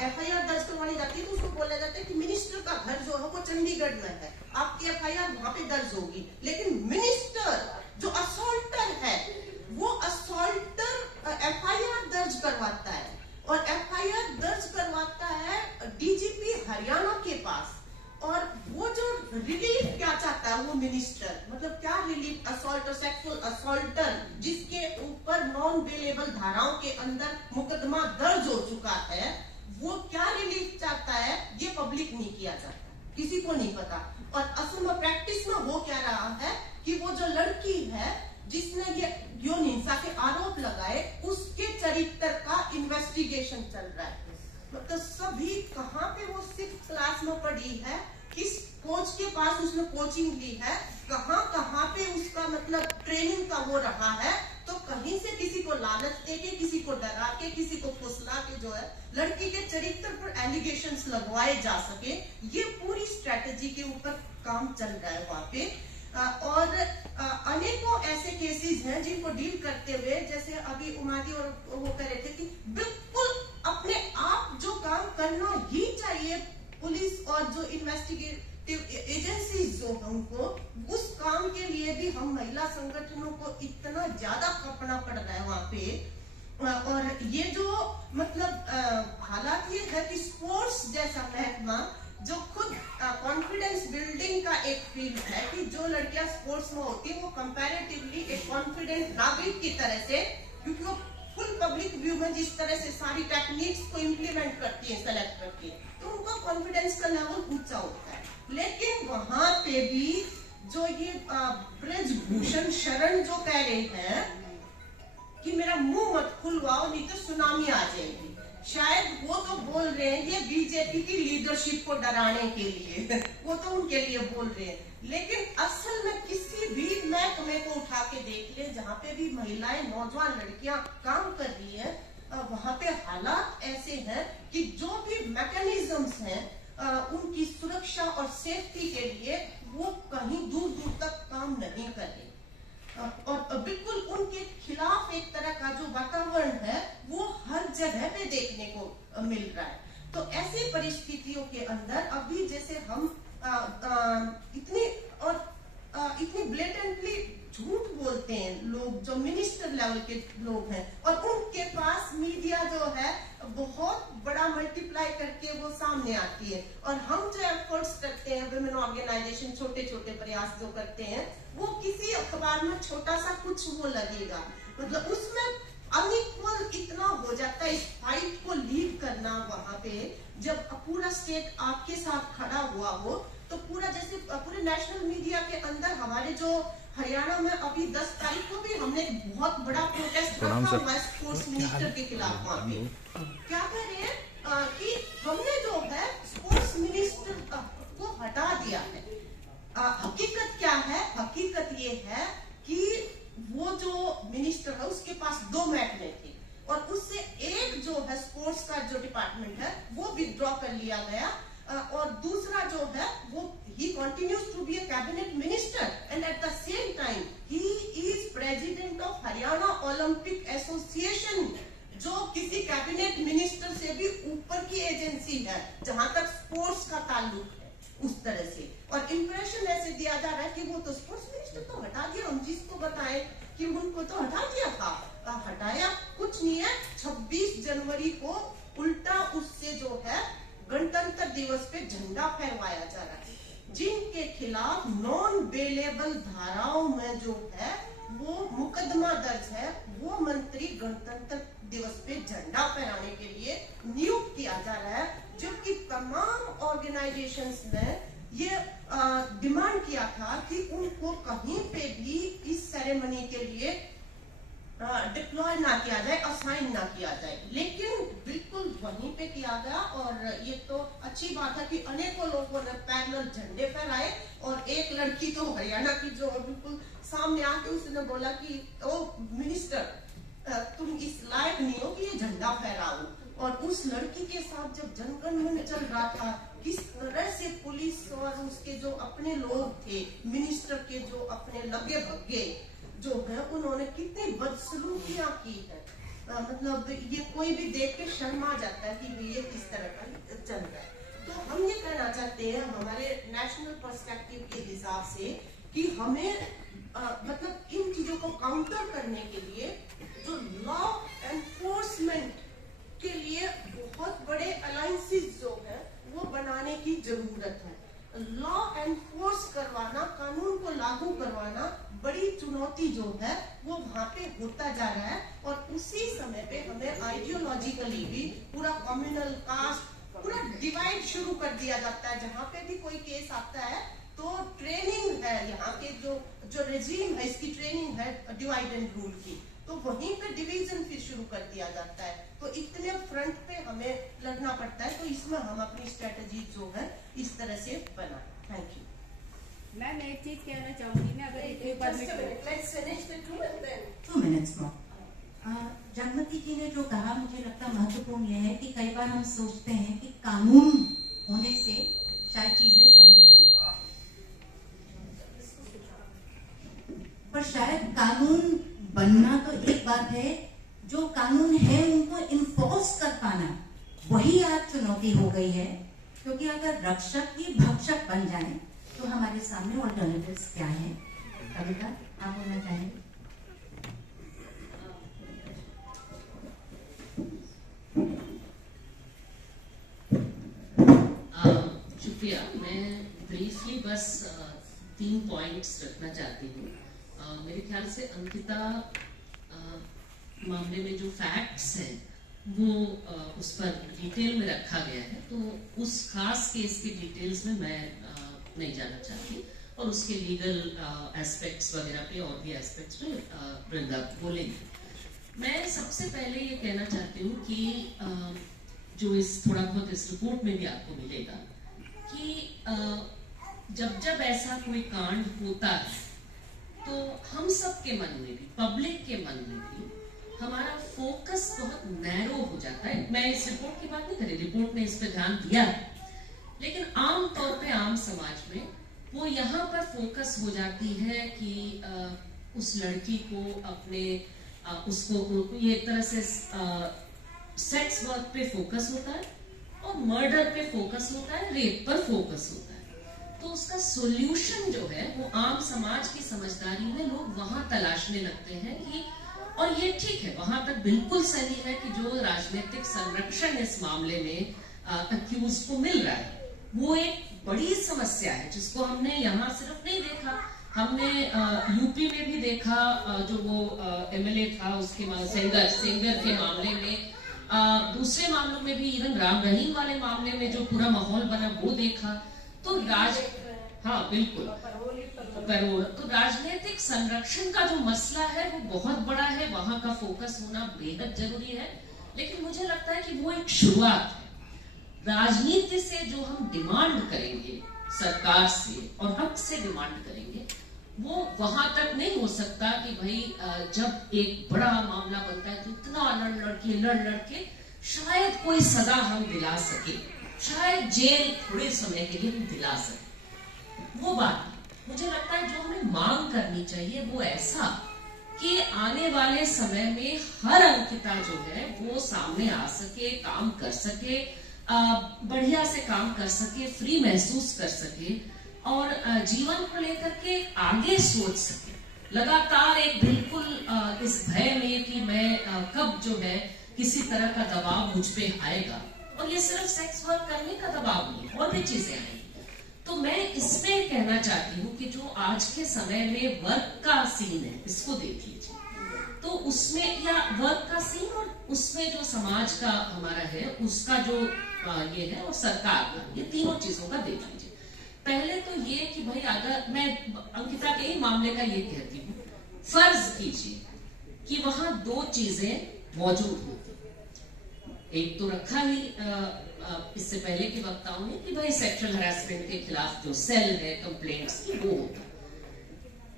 एफआईआर दर्ज करवाने जाती है तो उसको बोला जाता है कि मिनिस्टर का घर जो है वो चंडीगढ़ में है, आपकी एफआईआर वहां पे दर्ज होगी। लेकिन मिनिस्टर जो असॉल्टर है वो असॉल्टर एफआईआर दर्ज करवाता है, और एफआईआर दर्ज करवाता है डीजीपी हरियाणा के पास। और वो जो रिलीफ क्या चाहता है वो मिनिस्टर, मतलब क्या रिलीफ, असॉल्ट और सेक्सुअल असॉल्टर जिसके ऊपर नॉन बेलेबल धाराओं के अंदर मुकदमा दर्ज हो चुका है, वो क्या रिलीफ चाहता है ये पब्लिक नहीं किया जाता, किसी को नहीं पता। और असल में प्रैक्टिस में हो क्या रहा है कि वो जो लड़की है जिसने ये यौन हिंसा के आरोप लगाए उसके चरित्र का इन्वेस्टिगेशन चल रहा है। मतलब सभी कहाँ पे वो 6th क्लास में पढ़ी है, किस कोच के पास उसने कोचिंग ली है, कहाँ पे उसका मतलब ट्रेनिंग का वो रहा है, तो कहीं से किसी को लालच देके, किसी को डरा के, किसी को फुसला के जो है लड़की के चरित्र पर एलिगेशंस लगवाए जा सके, ये पूरी स्ट्रेटेजी के ऊपर काम चल रहा है वहाँ पे। और अनेकों ऐसे केसेस हैं जिनको डील करते हुए, जैसे अभी उमादी और वो कह रहे थे कि बिल्कुल अपने आप जो काम करना ही चाहिए पुलिस और जो इन्वेस्टिगेटिव एजेंसीज जो है उनको, उस काम के लिए भी हम महिला संगठनों को इतना ज्यादा खपना पड़ रहा है वहाँ पे। और ये जो मतलब हालात ये है कि स्पोर्ट्स जैसा महकमा जो खुद कॉन्फिडेंस बिल्डिंग का एक फील्ड है, कि जो लड़कियां स्पोर्ट्स में होती है वो कंपैरेटिवली एक कॉन्फिडेंट नागरिक की तरह से, क्योंकि वो फुल पब्लिक व्यू में जिस तरह से सारी टेक्निक्स को इम्प्लीमेंट करती है सेलेक्ट करती है, तो उनका कॉन्फिडेंस का लेवल ऊंचा होता है। लेकिन वहां पे भी जो ये ब्रजभूषण शरण जो कह रहे हैं कि मेरा मुंह मत खुलवाओ नहीं तो सुनामी आ जाएगी, शायद वो तो बोल रहे हैं ये बीजेपी की लीडरशिप को डराने के लिए, वो तो उनके लिए बोल रहे हैं। लेकिन असल में किसी भी महकमे को उठा के देख ले जहाँ पे भी महिलाएं, नौजवान लड़कियां काम कर रही है, वहां पे हालात ऐसे हैं कि जो भी मैकेनिज्म्स हैं उनकी सुरक्षा और सेफ्टी के लिए वो कहीं दूर दूर तक काम नहीं कर रहे, और बिल्कुल उनके खिलाफ एक तरह का जो वातावरण है वो हर जगह पे देखने को मिल रहा है। तो ऐसी परिस्थितियों के अंदर अभी जैसे हम इतनी ब्लेटेंटली झूठ बोलते हैं लोग, जो मिनिस्टर लेवल के लोग हैं, और उनके पास मीडिया जो है बहुत बड़ा मल्टीप्लाई करके वो सामने आती है। और हम जो एफर्ट्स करते हैं, वुमेन ऑर्गेनाइजेशन छोटे छोटे प्रयास जो करते हैं, वो किसी अखबार में छोटा सा कुछ वो लगेगा, मतलब उसमें अनइक्वल इतना हो जाता है। इस फाइट को लीड करना वहां पे जब पूरा स्टेट आपके साथ खड़ा हुआ हो, तो पूरा जैसे पूरे नेशनल मीडिया के अंदर हमारे जो हरियाणा में अभी 10 तारीख को भी हमने बहुत बड़ा प्रोटेस्ट रखा हुआ है स्पोर्ट्स मिनिस्टर के खिलाफ। वहाँ पे क्या कह रहे हैं कि हमने जो है स्पोर्ट्स मिनिस्टर को हटा दिया है। हकीकत क्या है? हकीकत ये है कि वो जो मिनिस्टर है उसके पास 2 महकमे थे और उससे एक जो है स्पोर्ट्स का जो डिपार्टमेंट है वो विथड्रॉ कर लिया गया और दूसरा जो है वो he continues to be a cabinet minister and at the same time he is president of Haryana Olympic Association, जो किसी कैबिनेट मिनिस्टर से भी ऊपर की एजेंसी है जहां तक स्पोर्ट्स का ताल्लुक है उस तरह से। और इंप्रेशन ऐसे दिया जा रहा है कि वो तो स्पोर्ट्स मिनिस्टर तो हटा दिया, हम जिसको बताएं कि उनको तो हटा दिया था, हटाया कुछ नहीं है। 26 जनवरी को उल्टा उससे जो है गणतंत्र दिवस पे झंडा फहराया जा रहा है। जिनके खिलाफ नॉन बेलेबल धाराओं में जो है वो मुकदमा दर्ज है, वो मंत्री गणतंत्र दिवस पे झंडा फहराने के लिए नियुक्त किया जा रहा है, जबकि तमाम ऑर्गेनाइजेशंस ने ये डिमांड किया था कि उनको कहीं पे भी इस सेरेमनी के लिए डिप्लॉय ना किया जाए, असाइन ना किया जाए, लेकिन बिल्कुल वहीं पे किया गया। और ये तो अच्छी बात है कि अनेकों लोगों ने पैरेलल झंडे फहराए और एक लड़की तो हरियाणा की जो बिल्कुल सामने आके उसने बोला कि ओ मिनिस्टर तुम इस लायक नहीं हो कि ये झंडा फहराओ। और उस लड़की के साथ जब जनगण मन चल रहा था, किस तरह से पुलिस और उसके जो अपने लोग थे, मिनिस्टर के जो अपने लगे भगे जो है, उन्होंने कितनी बदसलूकियां की है। मतलब ये कोई भी देख के शर्मा जाता है कि ये किस तरह का चल रहा है। तो हम ये कहना चाहते हैं हमारे नेशनल पर्सपेक्टिव के हिसाब से कि हमें मतलब इन चीजों को काउंटर करने के लिए जो लॉ एनफोर्समेंट के लिए बहुत बड़े अलायंसेस जो है वो बनाने की जरूरत है। लॉ एनफोर्स करवाना, कानून को लागू करवाना बड़ी चुनौती जो है वो वहाँ पे होता जा रहा है। और उसी समय पे हमें आइडियोलॉजिकली भी पूरा कम्युनल कास्ट पूरा डिवाइड शुरू कर दिया जाता है। जहाँ पे भी कोई केस आता है तो ट्रेनिंग है, यहाँ के जो रेजिम है इसकी ट्रेनिंग है डिवाइड एंड रूल की, तो वहीं पे डिवीजन फिर शुरू कर दिया जाता है। तो इतने फ्रंट पे हमें लड़ना पड़ता है, तो इसमें हम अपनी स्ट्रेटेजी जो है इस तरह से बनाएं। Thank you. मैं एक चीज कहना चाहूंगी ना, अगर जगमती जी ने जो कहा मुझे लगता महत्वपूर्ण यह है कि कई बार हम सोचते हैं कि कानून होने से शायद चीजें समझ जाएंगी, पर शायद कानून बनना तो एक बात है, जो कानून है उनको इन्फोर्स कर पाना वही आज चुनौती हो गई है। क्योंकि अगर रक्षक ही भक्षक बन जाए तो हमारे सामने ऑल्टरनेटिव्स क्या है? कविता, आप बोलना चाहेंगे? शुक्रिया। मैं ब्रीफली बस 3 पॉइंट्स रखना चाहती हूँ। मेरे ख्याल से अंकिता मामले में जो फैक्ट्स हैं वो उस पर डिटेल में रखा गया है, तो उस खास केस के डिटेल्स में मैं नहीं जाना चाहती और उसके लीगल एस्पेक्ट्स वगैरह पे और भी एस्पेक्ट्स में वृंदा बोलेंगे। मैं सबसे पहले ये कहना चाहती हूँ कि जो इस थोड़ा बहुत इस रिपोर्ट में भी आपको मिलेगा कि जब ऐसा कोई कांड होता है तो हम सब के मन में भी, पब्लिक के मन में भी हमारा फोकस बहुत नैरो हो जाता है। मैं इस रिपोर्ट की बात नहीं कर रही, रिपोर्ट ने इस पर ध्यान दिया, लेकिन आम तौर पे आम समाज में वो यहाँ पर फोकस हो जाती है कि उस लड़की को अपने उसको ये एक तरह से सेक्स वर्क पे फोकस होता है और मर्डर पे फोकस होता है, रेप पर फोकस होता है। तो उसका सॉल्यूशन जो है वो आम समाज की समझदारी में लोग वहां तलाशने लगते हैं कि, और ये ठीक है, वहां तक बिल्कुल सही है कि जो राजनीतिक संरक्षण इस मामले में अक्यूज को मिल रहा है वो एक बड़ी समस्या है जिसको हमने यहाँ सिर्फ नहीं देखा, हमने यूपी में भी देखा। जो वो एमएलए था उसके सेंगर के मामले में, दूसरे मामलों में भी, इवन राम रहीम वाले मामले में जो पूरा माहौल बना वो देखा। तो हाँ बिल्कुल, करोड़। तो राजनीतिक संरक्षण का जो मसला है वो बहुत बड़ा है, वहां का फोकस होना बेहद जरूरी है। लेकिन मुझे लगता है कि वो एक शुरुआत है। राजनीति से जो हम डिमांड करेंगे सरकार से और हक से डिमांड करेंगे, वो वहां तक नहीं हो सकता कि भाई जब एक बड़ा मामला बनता है तो इतना लड़ के शायद कोई सजा हम दिला सके, शायद जेल थोड़े समय के लिए हम दिला सके। वो बात मुझे लगता है जो हमें मांग करनी चाहिए वो ऐसा कि आने वाले समय में हर अंकिता जो है वो सामने आ सके, काम कर सके, बढ़िया से काम कर सके, फ्री महसूस कर सके और जीवन को लेकर के आगे सोच सके। लगातार एक बिल्कुल इस भय में कि मैं कब जो है किसी तरह का दबाव मुझ पे आएगा, और ये सिर्फ सेक्स वर्क करने का दबाव नहीं, और भी चीजें आएंगी। तो मैं इसमें कहना चाहती हूँ कि जो आज के समय में वर्क का सीन है इसको देख लीजिए, तो उसमें या वर्क का सीन और उसमें जो समाज का हमारा है उसका जो ये है और सरकार का, ये तीनों चीजों का देख लीजिए। पहले तो ये कि भाई अगर मैं अंकिता के ही मामले का ये कहती हूँ, फर्ज कीजिए कि वहां दो चीजें मौजूद होती। एक तो रखा ही इससे पहले के वक्ताओं ने कि भाई सेक्सुअल हरासमेंट के खिलाफ जो सेल है कंप्लेंट्स की वो होता,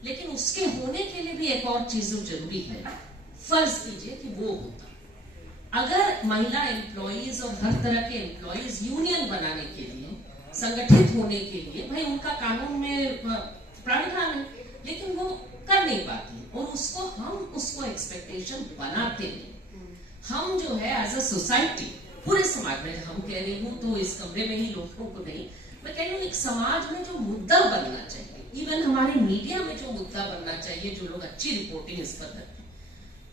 लेकिन उसके होने के लिए भी एक और चीज जरूरी है। फर्ज कीजिए कि वो होता, अगर महिला एम्प्लॉइज और हर तरह के एम्प्लॉइज यूनियन बनाने के लिए, संगठित होने के लिए, भाई उनका कानून में प्रावधान है लेकिन वो कर नहीं पाती और उसको एक्सपेक्टेशन बनाते नहीं। हम जो है एज अ सोसाइटी पूरे समाज में, हम कह रही हूँ तो इस कमरे में ही लोगों को नहीं, मैं कह रही हूँ एक समाज में जो मुद्दा बनना चाहिए, इवन हमारे मीडिया में जो मुद्दा बनना चाहिए, जो लोग अच्छी रिपोर्टिंग इस पर करते हैं,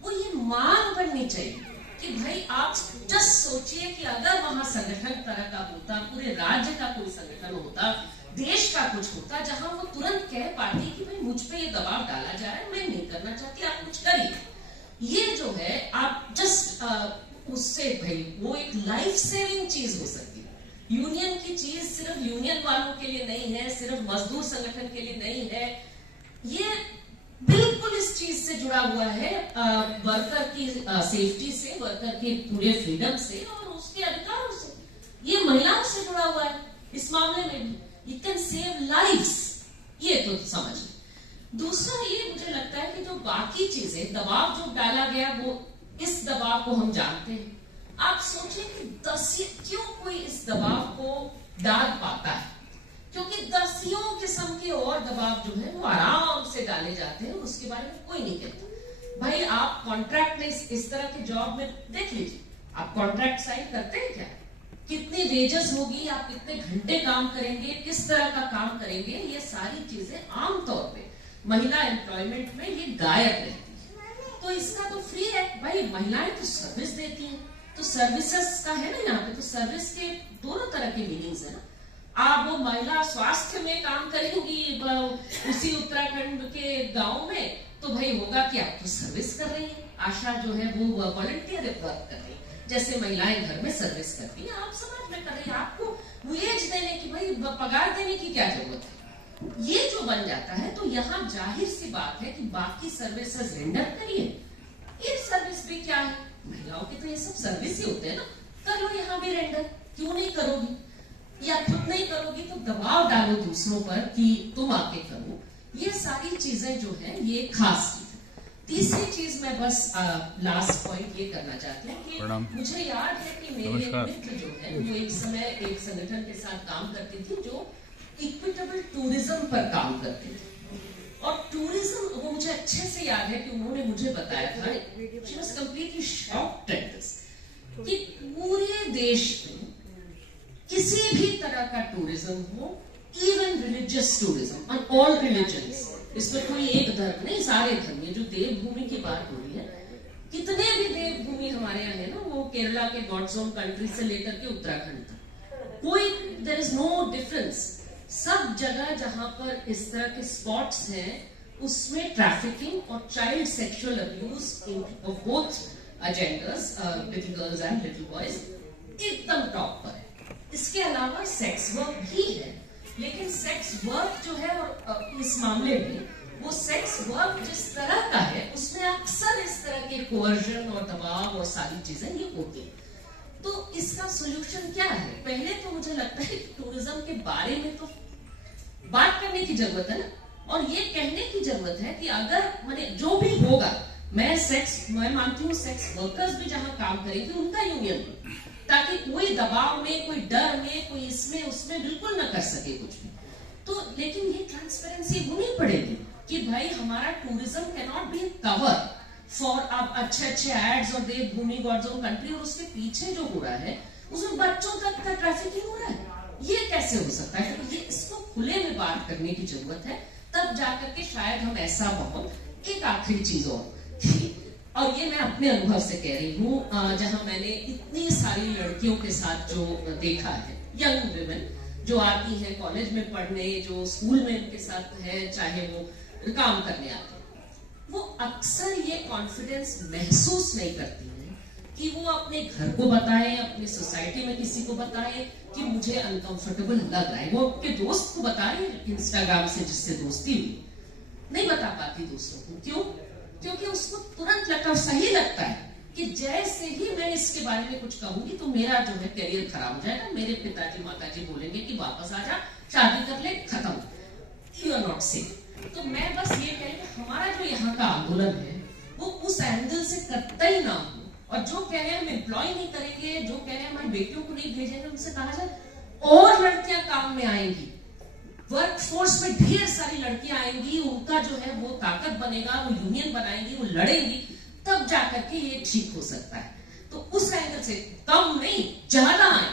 वो ये मांग बननी चाहिए कि भाई आप जस्ट सोचिए कि अगर वहां संगठन तरह का होता, पूरे राज्य का कोई संगठन होता, देश का कुछ होता, जहां वो तुरंत कह पाती कि भाई मुझ पे ये दबाव डाला जा रहा है, मैं नहीं करना चाहती, आप कुछ करिए। ये जो है आप जस्ट उससे भाई वो एक लाइफ सेविंग चीज हो सकती है। यूनियन की चीज सिर्फ यूनियन वालों के लिए नहीं है, सिर्फ मजदूर संगठन के लिए नहीं है, ये बिल्कुल इस चीज से जुड़ा हुआ है, वर्कर की सेफ्टी से, वर्कर के पूरे फ्रीडम से और उसके अधिकारों से, ये महिलाओं से जुड़ा हुआ है। इस मामले में भी इट कैन सेव लाइव्स, ये तो समझ। दूसरा ये मुझे लगता है कि जो बाकी चीजें दबाव जो डाला गया, वो इस दबाव को हम जानते हैं। आप सोचिए कि क्यों कोई इस दबाव को डाल पाता है, क्योंकि दसियों किस्म के और दबाव जो है वो आराम से डाले जाते हैं, उसके बारे में कोई नहीं कहता। भाई आप कॉन्ट्रैक्ट में इस तरह के जॉब में देख लीजिए, आप कॉन्ट्रैक्ट साइन करते हैं क्या, कितनी वेजेस होगी, आप कितने घंटे काम करेंगे, किस तरह का काम करेंगे, ये सारी चीजें आमतौर पे महिला एम्प्लॉयमेंट में ये गायब रहती है। तो इसका तो फ्री है, भाई महिलाएं तो सर्विस देती हैं, तो सर्विसेज का है ना यहाँ पे, तो सर्विस के दोनों तरह के मीनिंग्स है ना। आप वो महिला स्वास्थ्य में काम करेंगी उसी उत्तराखंड के गांव में, तो भाई होगा कि आप तो सर्विस कर रही है, आशा जो है वो वॉलंटियर वर्क कर रही है, जैसे महिलाएं घर में सर्विस करती है, आप समाज में कर रही है, आपको वेज देने की, भाई पगार देने की क्या जरूरत है। ये जो बन जाता है तो यहाँ जाहिर सी बात है कि बाकी सर्विसेज रेंडर करिए, ये सर्विस भी क्या है, महिलाओं के तो ये सब सर्विस ही होते हैं ना, कर लो यहाँ भी रेंडर, क्यों नहीं करोगी, या खुद नहीं करोगी तो दबाव डालो दूसरों पर कि तुम आके करो। ये सारी चीजें जो है ये खास चीज है। तीसरी चीज मैं बस लास्ट पॉइंट ये करना चाहती हूँ कि मुझे याद है कि मेरे मित्र जो है वो एक समय एक संगठन के साथ काम करती थी जो इक्विटेबल टूरिज्म पर काम करते थे, और टूरिज्म वो मुझे अच्छे से याद है कि उन्होंने मुझे बताया था, she was completely shocked at this, कि पूरे देश में किसी भी तरह का टूरिज्म हो, even religious tourism on all religions, इसमें कोई एक धर्म नहीं, सारे धर्म, ये जो देवभूमि की बात हो रही है, कितने भी देवभूमि हमारे यहाँ है ना, वो केरला के गॉड्स ओन कंट्री से लेकर के उत्तराखंड तक, कोई देयर इज नो डिफरेंस। सब जगह जहां पर इस तरह के स्पॉट्स हैं उसमें ट्रैफिकिंग और child sexual abuse of both genders, little girls and little boys एकदम टॉप पर है। इसके अलावा सेक्स वर्क भी है, लेकिन सेक्स वर्क जो है और इस मामले में वो सेक्स वर्क जिस तरह का है उसमें अक्सर इस तरह के कोवर्जन और दबाव और सारी चीजें ये होती हैं। तो इसका सोल्यूशन क्या है? पहले तो मुझे लगता है कि टूरिज्म के बारे में तो बात करने की जरूरत है ना, और ये कहने की जरूरत है कि अगर मैंने जो भी होगा, मैं मानती हूँ सेक्स वर्कर्स भी जहां काम करेंगे उनका यूनियन, ताकि कोई दबाव में, कोई डर में, कोई इसमें उसमें बिल्कुल ना कर सके कुछ भी। तो लेकिन ये ट्रांसपेरेंसी होनी पड़ेगी कि भाई हमारा tourism can not be cover for अब अच्छे एड्स और देवभूमि गॉड्स ओन कंट्री, और उसके पीछे जो हो रहा है उसमें बच्चों तक का ट्रैफिकिंग हो रहा है। ये कैसे हो सकता है? तो ये इसको खुले में बात करने की जरूरत है, तब जाकर के शायद हम ऐसा माहौल। एक आखिरी चीज और ये मैं अपने अनुभव से कह रही हूँ, जहां मैंने इतनी सारी लड़कियों के साथ जो देखा है, यंग वुमेन जो आती हैं कॉलेज में पढ़ने, जो स्कूल में उनके साथ है, चाहे वो काम करने आते हैं, वो अक्सर ये कॉन्फिडेंस महसूस नहीं करती हैं कि वो अपने घर को बताएं, अपनी सोसाइटी में किसी को बताएं कि मुझे अनकंफर्टेबल लग रहा है। वो अपने दोस्त को बता रही है इंस्टाग्राम से जिससे दोस्ती हुई, नहीं बता पाती दोस्तों को। क्यों? क्योंकि उसको तुरंत लगता है, सही लगता है कि जैसे ही मैं इसके बारे में कुछ कहूंगी तो मेरा जो है करियर खराब हो जाएगा, मेरे पिताजी माताजी बोलेंगे कि वापस आ जा, शादी कर ले, खत्म, यू आर नॉट सेफ। तो मैं बस ये कह रही कि हमारा जो यहाँ का आंदोलन है वो उस एंगल से कतई ना हो, और जो कह रहे हैं हम एम्प्लॉय नहीं करेंगे, जो कह रहे हैं हमारी बेटियों को नहीं भेजेंगे, उनसे कहा जाए और लड़कियां काम में आएंगी, वर्कफोर्स में ढेर सारी लड़कियां आएंगी, उनका जो है वो ताकत बनेगा, वो यूनियन बनाएंगी, वो लड़ेंगी, तब जाकर के ये ठीक हो सकता है। तो उस एंगल से कम नहीं, ज्यादा आए,